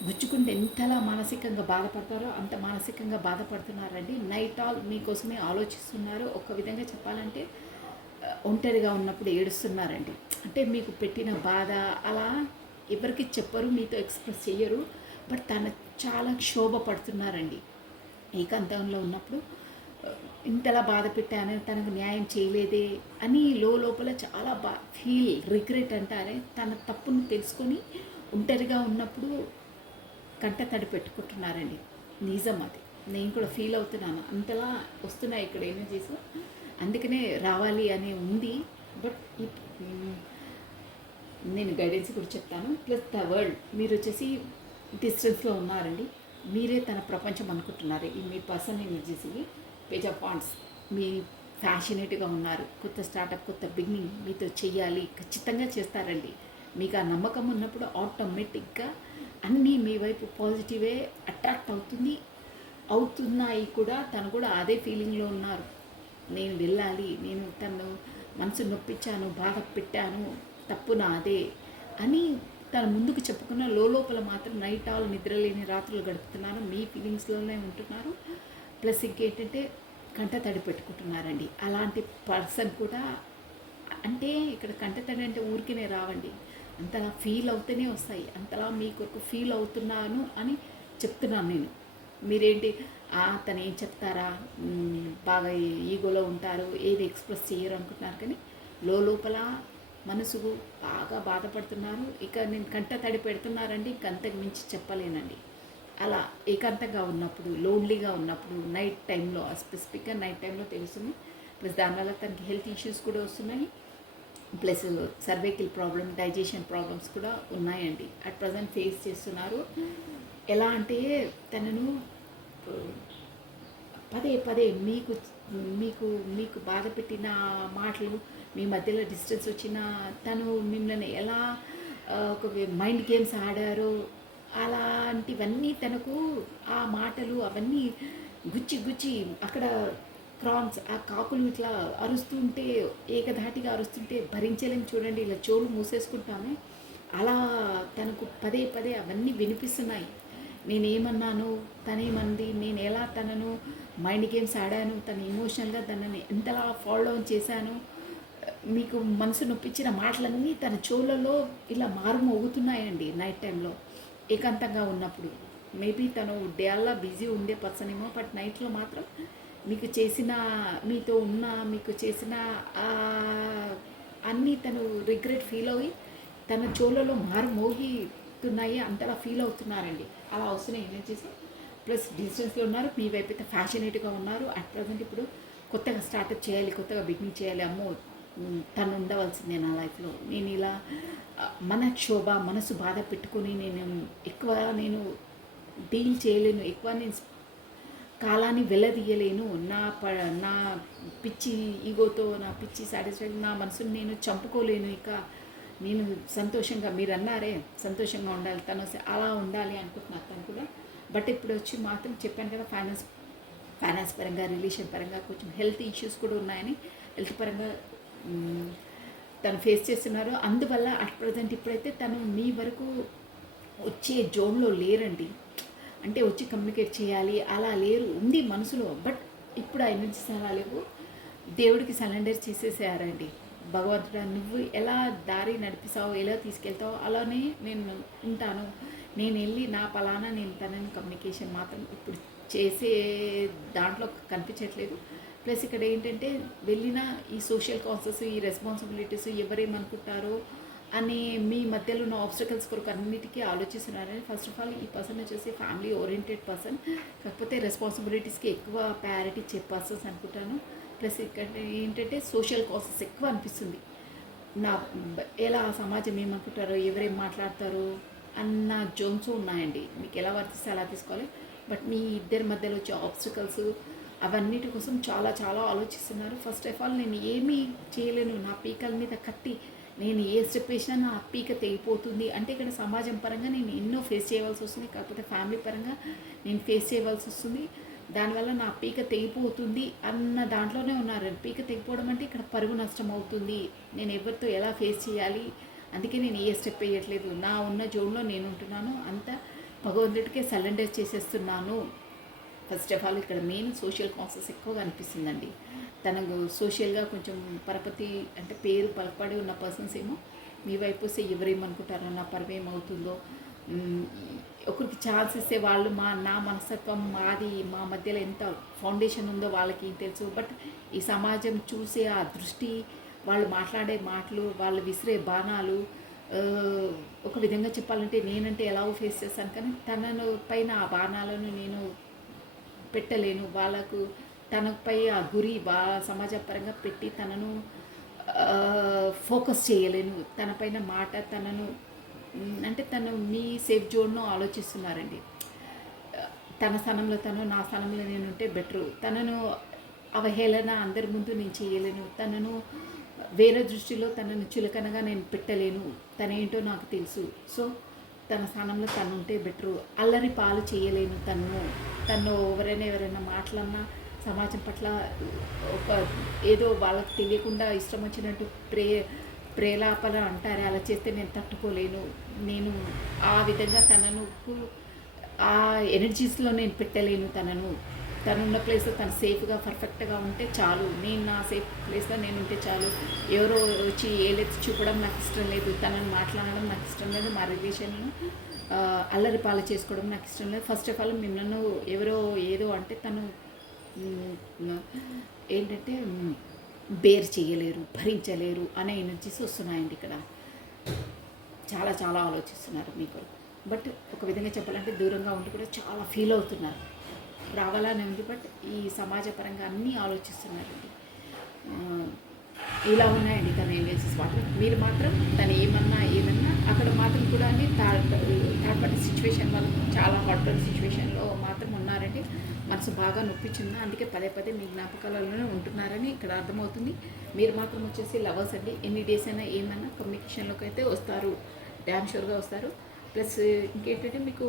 గుచ్చుకుంటే ఎంతలా మానసికంగా బాధపడతారో అంత మానసికంగా బాధపడుతున్నారండి. నైట్ ఆల్ మీకోసమే ఆలోచిస్తున్నారు. ఒక విధంగా చెప్పాలంటే ఒంటరిగా ఉన్నప్పుడు ఏడుస్తున్నారండి. అంటే మీకు పెట్టిన బాధ అలా ఎవరికి చెప్పరు, మీతో ఎక్స్ప్రెస్ చెయ్యరు. బట్ తను చాలా క్షోభపడుతున్నారండి. ఏకాంతంలో ఉన్నప్పుడు ఇంతలా బాధ పెట్టాను, తనకు న్యాయం చేయలేదే అని లోపల చాలా రిగ్రెట్ అంటారే. తన తప్పును తెలుసుకొని ఒంటరిగా ఉన్నప్పుడు కంట తడి పెట్టుకుంటున్నారండి. నిజం అది, నేను కూడా ఫీల్ అవుతున్నాను. అంతలా వస్తున్నాయి ఇక్కడ ఎనర్జీస్. అందుకనే రావాలి అని ఉంది. బట్ నేను గైడెన్స్ కూడా చెప్తాను. ప్లస్ ద వరల్డ్, మీరు వచ్చేసి డిస్టెన్స్లో ఉన్నారండి. మీరే తన ప్రపంచం అనుకుంటున్నారు. ఈ మీ person energies page of wands. మీ ఫ్యాషనేట్గా ఉన్నారు. కొత్త స్టార్టప్, కొత్త బిగినింగ్ మీతో చెయ్యాలి, ఖచ్చితంగా చేస్తారండి. మీకు ఆ నమ్మకం ఉన్నప్పుడు ఆటోమేటిక్గా అన్నీ మీ వైపు పాజిటివే అట్రాక్ట్ అవుతున్నాయి కూడా. తను కూడా అదే ఫీలింగ్లో ఉన్నారు. నేను వెళ్ళాలి, నేను తను మనసు నొప్పించాను, బాధ పెట్టాను, తప్పు నాదే అని తను ముందుకు చెప్పుకున్న లోపల మాత్రం నైట్ ఆల్ నిద్రలేని రాత్రులు గడుపుతున్నారు. మీ ఫీలింగ్స్లోనే ఉంటున్నారు. ప్లస్ ఇంకేంటంటే కంట తడి పెట్టుకుంటున్నారండి. అలాంటి పర్సన్ కూడా అంటే ఇక్కడ కంట తడి అంటే ఊరికేనే రావండి, అంతలా ఫీల్ అవుతూనే వస్తాయి. అంతలా మీ కొరకు ఫీల్ అవుతున్నాను అని చెప్తున్నాను నేను. మీరేంటి తను ఏం చెప్తారా, బాగా ఈగోలో ఉంటారు, ఏది ఎక్స్ప్రెస్ చేయరు అనుకుంటున్నారు. కానీ లోపల మనసుకు బాగా బాధపడుతున్నారు. ఇక నేను కంట తడి పెడుతున్నారండి, ఇంకంతకు మించి చెప్పలేనండి. అలా ఏకాంతంగా ఉన్నప్పుడు, లోన్లీగా ఉన్నప్పుడు, నైట్ టైంలో, స్పెసిఫిక్గా నైట్ టైంలో తెలుస్తుంది. ప్లస్ దానివల్ల తనకి హెల్త్ ఇష్యూస్ కూడా వస్తున్నాయి. Plus cervical problem, digestion problems కూడా ఉన్నాయండి. అట్ ప్రజెంట్ ఫేస్ చేస్తున్నారు. ఎలా అంటే తనను పదే పదే మీకు మీకు మీకు బాధ పెట్టిన మాటలు, మీ మధ్యలో డిస్టెన్స్ వచ్చిన తను మిమ్మల్ని ఎలా ఒక మైండ్ గేమ్స్ ఆడారో అలాంటివన్నీ తనకు ఆ మాటలు అవన్నీ గుచ్చి గుచ్చి అక్కడ క్రాన్స్ ఆ కాకులు ఇట్లా అరుస్తుంటే, ఏకధాటిగా అరుస్తుంటే భరించలేం చూడండి, ఇలా చెవులు మూసేసుకుంటాము. అలా తనకు పదే పదే అవన్నీ వినిపిస్తున్నాయి. నేనేమన్నాను, తనేమంది, నేను ఎలా తనను మైండ్ గేమ్స్ ఆడాను, తను ఎమోషనల్గా తనని ఎంతలా ఫాలో చేశాను, మీకు మనసు నొప్పించిన మాటలన్నీ తన చెవులలో ఇలా మారుమోగుతున్నాయండి నైట్ టైంలో ఏకాంతంగా ఉన్నప్పుడు. మేబీ తను డే అల్లా బిజీ ఉండే పర్సన్ ఏమో, బట్ నైట్లో మాత్రం మీకు చేసిన, మీతో ఉన్న, మీకు చేసిన అన్నీ తను రిగ్రెట్ ఫీల్ అయ్యి తన చెవులలో మారుమోగుతున్నాయి, అంతలా ఫీల్ అవుతున్నారండి. అలా వస్తున్నాయి ఎనర్జీస్. ప్లస్ డిస్టెన్స్లో ఉన్నారు. మీ వైపు అయితే ఫ్యాషనేట్గా ఉన్నారు. అట్ ప్రజెంట్ ఇప్పుడు కొత్తగా స్టార్ట్అప్ చేయాలి, కొత్తగా బిగినింగ్ చేయాలి. అమ్మో తను ఉండవలసిందే నా లైఫ్లో. నేను ఇలా మనక్షోభ, మనసు బాధ పెట్టుకొని నేను డీల్ చేయలేను, ఎక్కువ నేను కాలాన్ని వెల్లదీయలేను. నా పిచ్చి ఈగోతో, నా పిచ్చి సాటిస్ఫాక్షన్, నా మనసుని నేను చంపుకోలేను. ఇక నేను సంతోషంగా, మీరు అన్నారే సంతోషంగా ఉండాలి, తను అలా ఉండాలి అనుకుంటున్నారు తను కూడా. బట్ ఇప్పుడు వచ్చి మాత్రం చెప్పాను కదా, ఫైనాన్స్ పరంగా, రిలేషన్ పరంగా కొంచెం హెల్త్ ఇష్యూస్ కూడా ఉన్నాయని, హెల్త్ పరంగా తను ఫేస్ చేస్తున్నారు. అందువల్ల అట్ ప్రజెంట్ ఇప్పుడైతే తను మీ వరకు వచ్చే జోన్లో లేరండి. అంటే వచ్చి కమ్యూనికేట్ చేయాలి అలా లేరు, ఉంది మనసులో. బట్ ఇప్పుడు ఆ ఎనర్జీస్ అలా లేవు. దేవుడికి సరెండర్ చేసేసారండి. భగవంతుడా, నువ్వు ఎలా దారి నడిపిస్తావో, ఎలా తీసుకెళ్తావో అలానే నేను ఉంటాను. నేను వెళ్ళి నా పలానా నేను తనని కమ్యూనికేషన్ మాత్రం ఇప్పుడు చేసే దాంట్లో కనిపించట్లేదు. ప్లస్ ఇక్కడ ఏంటంటే వెళ్ళిన ఈ సోషల్ కాన్సెస్, ఈ రెస్పాన్సిబిలిటీస్ ఎవరేమనుకుంటారో అని మీ మధ్యలో ఉన్న ఆబ్స్టకల్స్ కొరకు అన్నిటికీ ఆలోచిస్తున్నారని. ఫస్ట్ ఆఫ్ ఆల్ ఈ పర్సన్ వచ్చేసి ఫ్యామిలీ ఓరియంటెడ్ పర్సన్, కాకపోతే రెస్పాన్సిబిలిటీస్కి ఎక్కువ ప్రయారిటీ ఇచ్చే పర్సన్స్ అనుకుంటాను. ప్లస్ ఇక్కడ ఏంటంటే సోషల్ కాన్సెస్ ఎక్కువ అనిపిస్తుంది. నా ఎలా సమాజం ఏమనుకుంటారో, ఎవరేం మాట్లాడతారో అన్న జోన్స్ ఉన్నాయండి. మీకు ఎలా వర్తిస్తే అలా తీసుకోవాలి. బట్ మీ ఇద్దరి మధ్యలో వచ్చే ఆబ్స్టకల్స్ అవన్నిటి కోసం చాలా చాలా ఆలోచిస్తున్నారు. ఫస్ట్ ఆఫ్ ఆల్ నేను ఏమీ చేయలేను, నా పీకల మీద కత్తి, నేను ఏ స్టెప్ వేసినా నా పీక తెగిపోతుంది అంటే ఇక్కడ సమాజం పరంగా నేను ఎన్నో ఫేస్ చేయవలసి వస్తుంది, కాకపోతే ఫ్యామిలీ పరంగా నేను ఫేస్ చేయవలసి వస్తుంది. దానివల్ల నా పీక తెగిపోతుంది అన్న దాంట్లోనే ఉన్నారు. పీక తెగిపోవడం అంటే ఇక్కడ పరుగు నష్టం అవుతుంది, నేను ఎవరితో ఎలా ఫేస్ చేయాలి, అందుకే నేను ఏ స్టెప్ వేయట్లేదు, నా ఉన్న జోన్లో నేను ఉంటున్నాను, అంతా భగవంతుడికే సరెండర్ చేసేస్తున్నాను. ఫస్ట్ ఆఫ్ ఆల్ ఇక్కడ మెయిన్ సోషల్ కాన్సెస్ ఎక్కువగా అనిపిస్తుందండి. తనకు సోషల్గా కొంచెం పరపతి అంటే పేరు పలపడి ఉన్న పర్సన్స్ ఏమో మీ వైపు వస్తే ఎవరేమనుకుంటారో, నా పరువేమవుతుందో, ఒకరికి ఛాన్స్ ఇస్తే వాళ్ళు నా మనస్తత్వం మాది, మా మధ్యలో ఎంత ఫౌండేషన్ ఉందో వాళ్ళకి తెలుసు. బట్ ఈ సమాజం చూసే ఆ దృష్టి, వాళ్ళు మాట్లాడే మాటలు, వాళ్ళు విసిరే బాణాలు, ఒక విధంగా చెప్పాలంటే నేనంటే ఎలాగో ఫేస్ చేస్తాను, కానీ తనను పైన ఆ బాణాలను నేను పెట్టలేను. వాళ్ళకు తనపై ఆ గురి సమాజపరంగా పెట్టి తనను ఫోకస్ చేయలేను. తనపైన మాట, తనను అంటే తను మీ సేఫ్ జోన్లో ఆలోచిస్తున్నారండి. తన స్థానంలో తను, నా స్థానంలో నేను ఉంటే బెటరు. తనను అవహేళన అందరి ముందు నేను చేయలేను. తనను వేరే దృష్టిలో తనను చులకనగా నేను పెట్టలేను. తనేంటో నాకు తెలుసు. సో తన స్థానంలో తను ఉంటే బెటరు. అల్లరి పాలు చేయలేను తను ఎవరైనా మాటలన్నా సమాజం పట్ల ఒక ఏదో వాళ్ళకి తెలియకుండా ఇష్టం వచ్చినట్టు ప్రేలాపన అంటారే, అలా చేస్తే నేను తట్టుకోలేను. నేను ఆ విధంగా తనను ఆ ఎనర్జీస్లో నేను పెట్టలేను. తనున్న ప్లేస్లో తను సేఫ్గా పర్ఫెక్ట్గా ఉంటే చాలు. నేను నా సేఫ్ ప్లేస్లో నేను ఉంటే చాలు. ఎవరో వచ్చి ఏలెత్తి చూపడం నాకు ఇష్టం లేదు. తనని మాట్లాడడం నాకు ఇష్టం లేదు. మా రిలేషన్ను అల్లరి పాలు చేసుకోవడం నాకు ఇష్టం లేదు. ఫస్ట్ ఆఫ్ ఆల్ మిమ్మల్ని ఎవరో ఏదో అంటే తను ఏంటంటే బేర్ చేయలేరు, భరించలేరు అనే ఎనర్జీస్ వస్తున్నాయండి. ఇక్కడ చాలా చాలా ఆలోచిస్తున్నారు మీకు. బట్ ఒక విధంగా చెప్పాలంటే దూరంగా ఉండి కూడా చాలా ఫీల్ అవుతున్నారు. రావాలని ఉంది, బట్ ఈ సమాజపరంగా అన్నీ ఆలోచిస్తున్నారండి. ఇలా ఉన్నాయండి తన ఎనర్జీస్ మాత్రం. మీరు మాత్రం తను ఏమన్నా అక్కడ మాత్రం కూడా అండి థర్డ్ పార్టీ సిచ్యువేషన్ వల్ల చాలా హాట్ సిచ్యువేషన్లో మాత్రం ఉన్నారండి. మనసు బాగా నొప్పించింది, అందుకే పదే మీ జ్ఞాపకాలలోనే ఉంటున్నారని ఇక్కడ అర్థమవుతుంది. మీరు మాత్రం వచ్చేసి లవర్స్ అండి. ఎన్ని డేస్ అయినా ఏమైనా కమ్యూనికేషన్లోకి అయితే వస్తారు, డ్యామ్ షూర్గా వస్తారు. ప్లస్ ఇంకేంటంటే మీకు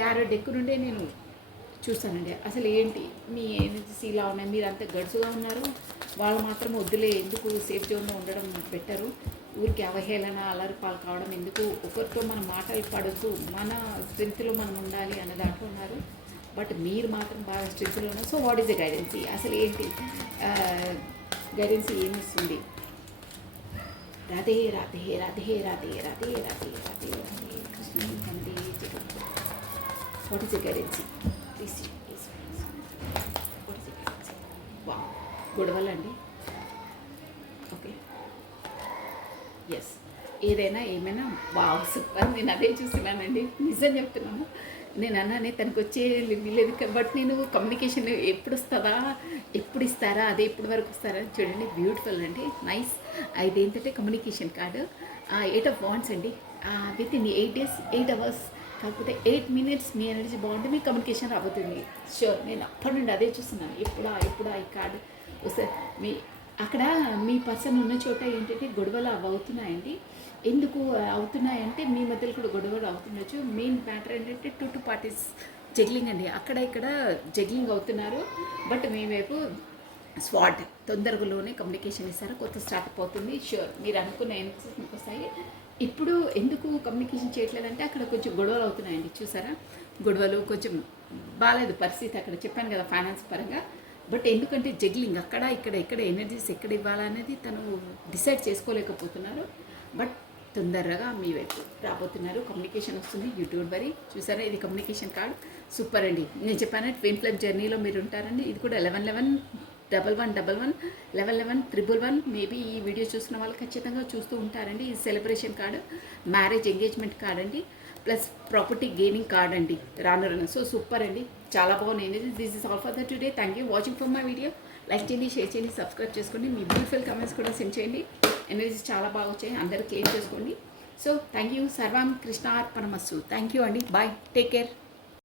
టారో డెక్ నుండే నేను చూస్తానండి. అసలు ఏంటి మీ ఎనర్జీస్ ఇలా ఉన్నాయి, మీరు అంత గడుసుగా ఉన్నారు, వాళ్ళు మాత్రం వద్దులే, ఎందుకు సేఫ్ జోన్లో ఉండడం బెటరు, ఊరికి అవహేళన అల్లరి పాలు కావడం ఎందుకు, ఒకరితో మన మాటలు పడద్దు, మన స్ట్రెంత్లో మనం ఉండాలి అన్న దాంట్లో ఉన్నారు. బట్ మీరు మాత్రం బాగా స్ట్రెంత్లో ఉన్నారు. సో వాట్ ఈస్ ద గైడెన్సీ, అసలు ఏంటి గైడెన్సీ ఏమి ఇస్తుంది? రాధే రాధే రాధే రాధే రాధే రాధే రాధే రాధే కృష్ణ వందే జగత్. What is the గైడెన్సీ? Please what is the గైడెన్సీ? వా గొడవలండి. ఓకే, ఎస్, ఏమైనా వావ్ సూపర్. నేను అదే చూస్తున్నానండి, నిజం చెప్తున్నాను. నేను అన్నానే తనకు వచ్చే లేదు, బట్ నేను కమ్యూనికేషన్ ఎప్పుడు వస్తుందా, ఎప్పుడు ఇస్తారా, అదే ఎప్పుడు వరకు వస్తారా చూడండి. బ్యూటిఫుల్ అండి, నైస్. ఇదేంటంటే కమ్యూనికేషన్ కార్డు 8 ఆఫ్ వాండ్స్ అండి. విత్ ఇన్ 8 days 8 hours, కాకపోతే 8 minutes మీ ఎనర్జీ బాగుంటే మీ కమ్యూనికేషన్ రాబోతుంది. షూర్, నేను అప్పటి నుండి అదే చూస్తున్నాను. ఎప్పుడా ఈ కార్డు వస్తే అక్కడ మీ పర్సన్ ఉన్న చోట ఏంటంటే గొడవలు అవుతున్నాయండి. ఎందుకు అవుతున్నాయంటే మీ మధ్యలో కూడా గొడవలు అవుతుండొచ్చు. మెయిన్ మ్యాటర్ ఏంటంటే 2 parties జగ్లింగ్ అండి. అక్కడ ఇక్కడ జగ్లింగ్ అవుతున్నారు. బట్ మీ వైపు స్వాట్ తొందరలోనే కమ్యూనికేషన్ ఇస్తారు, కొత్త స్టార్ట్అప్ అవుతుంది. షూర్, మీరు అనుకున్న ఎనర్జీస్ మీకు వస్తాయి. ఇప్పుడు ఎందుకు కమ్యూనికేషన్ చేయట్లేదంటే అక్కడ కొంచెం గొడవలు అవుతున్నాయండి. చూసారా, గొడవలు కొంచెం బాగాలేదు పరిస్థితి అక్కడ, చెప్పాను కదా ఫైనాన్స్ పరంగా. బట్ ఎందుకంటే జగ్లింగ్ అక్కడ ఇక్కడ ఎనర్జీస్ ఎక్కడ ఇవ్వాలనేది తను డిసైడ్ చేసుకోలేకపోతున్నారు. బట్ తొందరగా మీ వైపు రాబోతున్నారు, కమ్యూనికేషన్ వస్తుంది. యూట్యూబ్ వరి చూసారా, ఇది కమ్యూనికేషన్ కార్డ్ సూపర్ అండి. నేను చెప్పాను ట్విన్ ఫ్లేమ్ జర్నీలో మీరు ఉంటారండి. ఇది కూడా 11111111 111111 మేబీ ఈ వీడియో చూసిన వాళ్ళు ఖచ్చితంగా చూస్తూ ఉంటారండి. ఇది celebration card, marriage engagement card అండి, ప్లస్ ప్రాపర్టీ గెయినింగ్ కార్డ్ అండి రాను. సో సూపర్ అండి, చాలా బాగున్నాయి. This is all for the today. Thank you watching for my video. Like చేయండి, షేర్ చేయండి, సబ్స్క్రైబ్ చేసుకోండి. మీ బ్యూటిఫుల్ కమెంట్స్ కూడా సెండ్ చేయండి. ఎనర్జీస్ చాలా బాగా వచ్చాయి, అందరూ క్లెయిమ్ చేసుకోండి. So thank you. సర్వం కృష్ణార్పణమస్తు. థ్యాంక్ యూ అండి, బాయ్, టేక్ కేర్.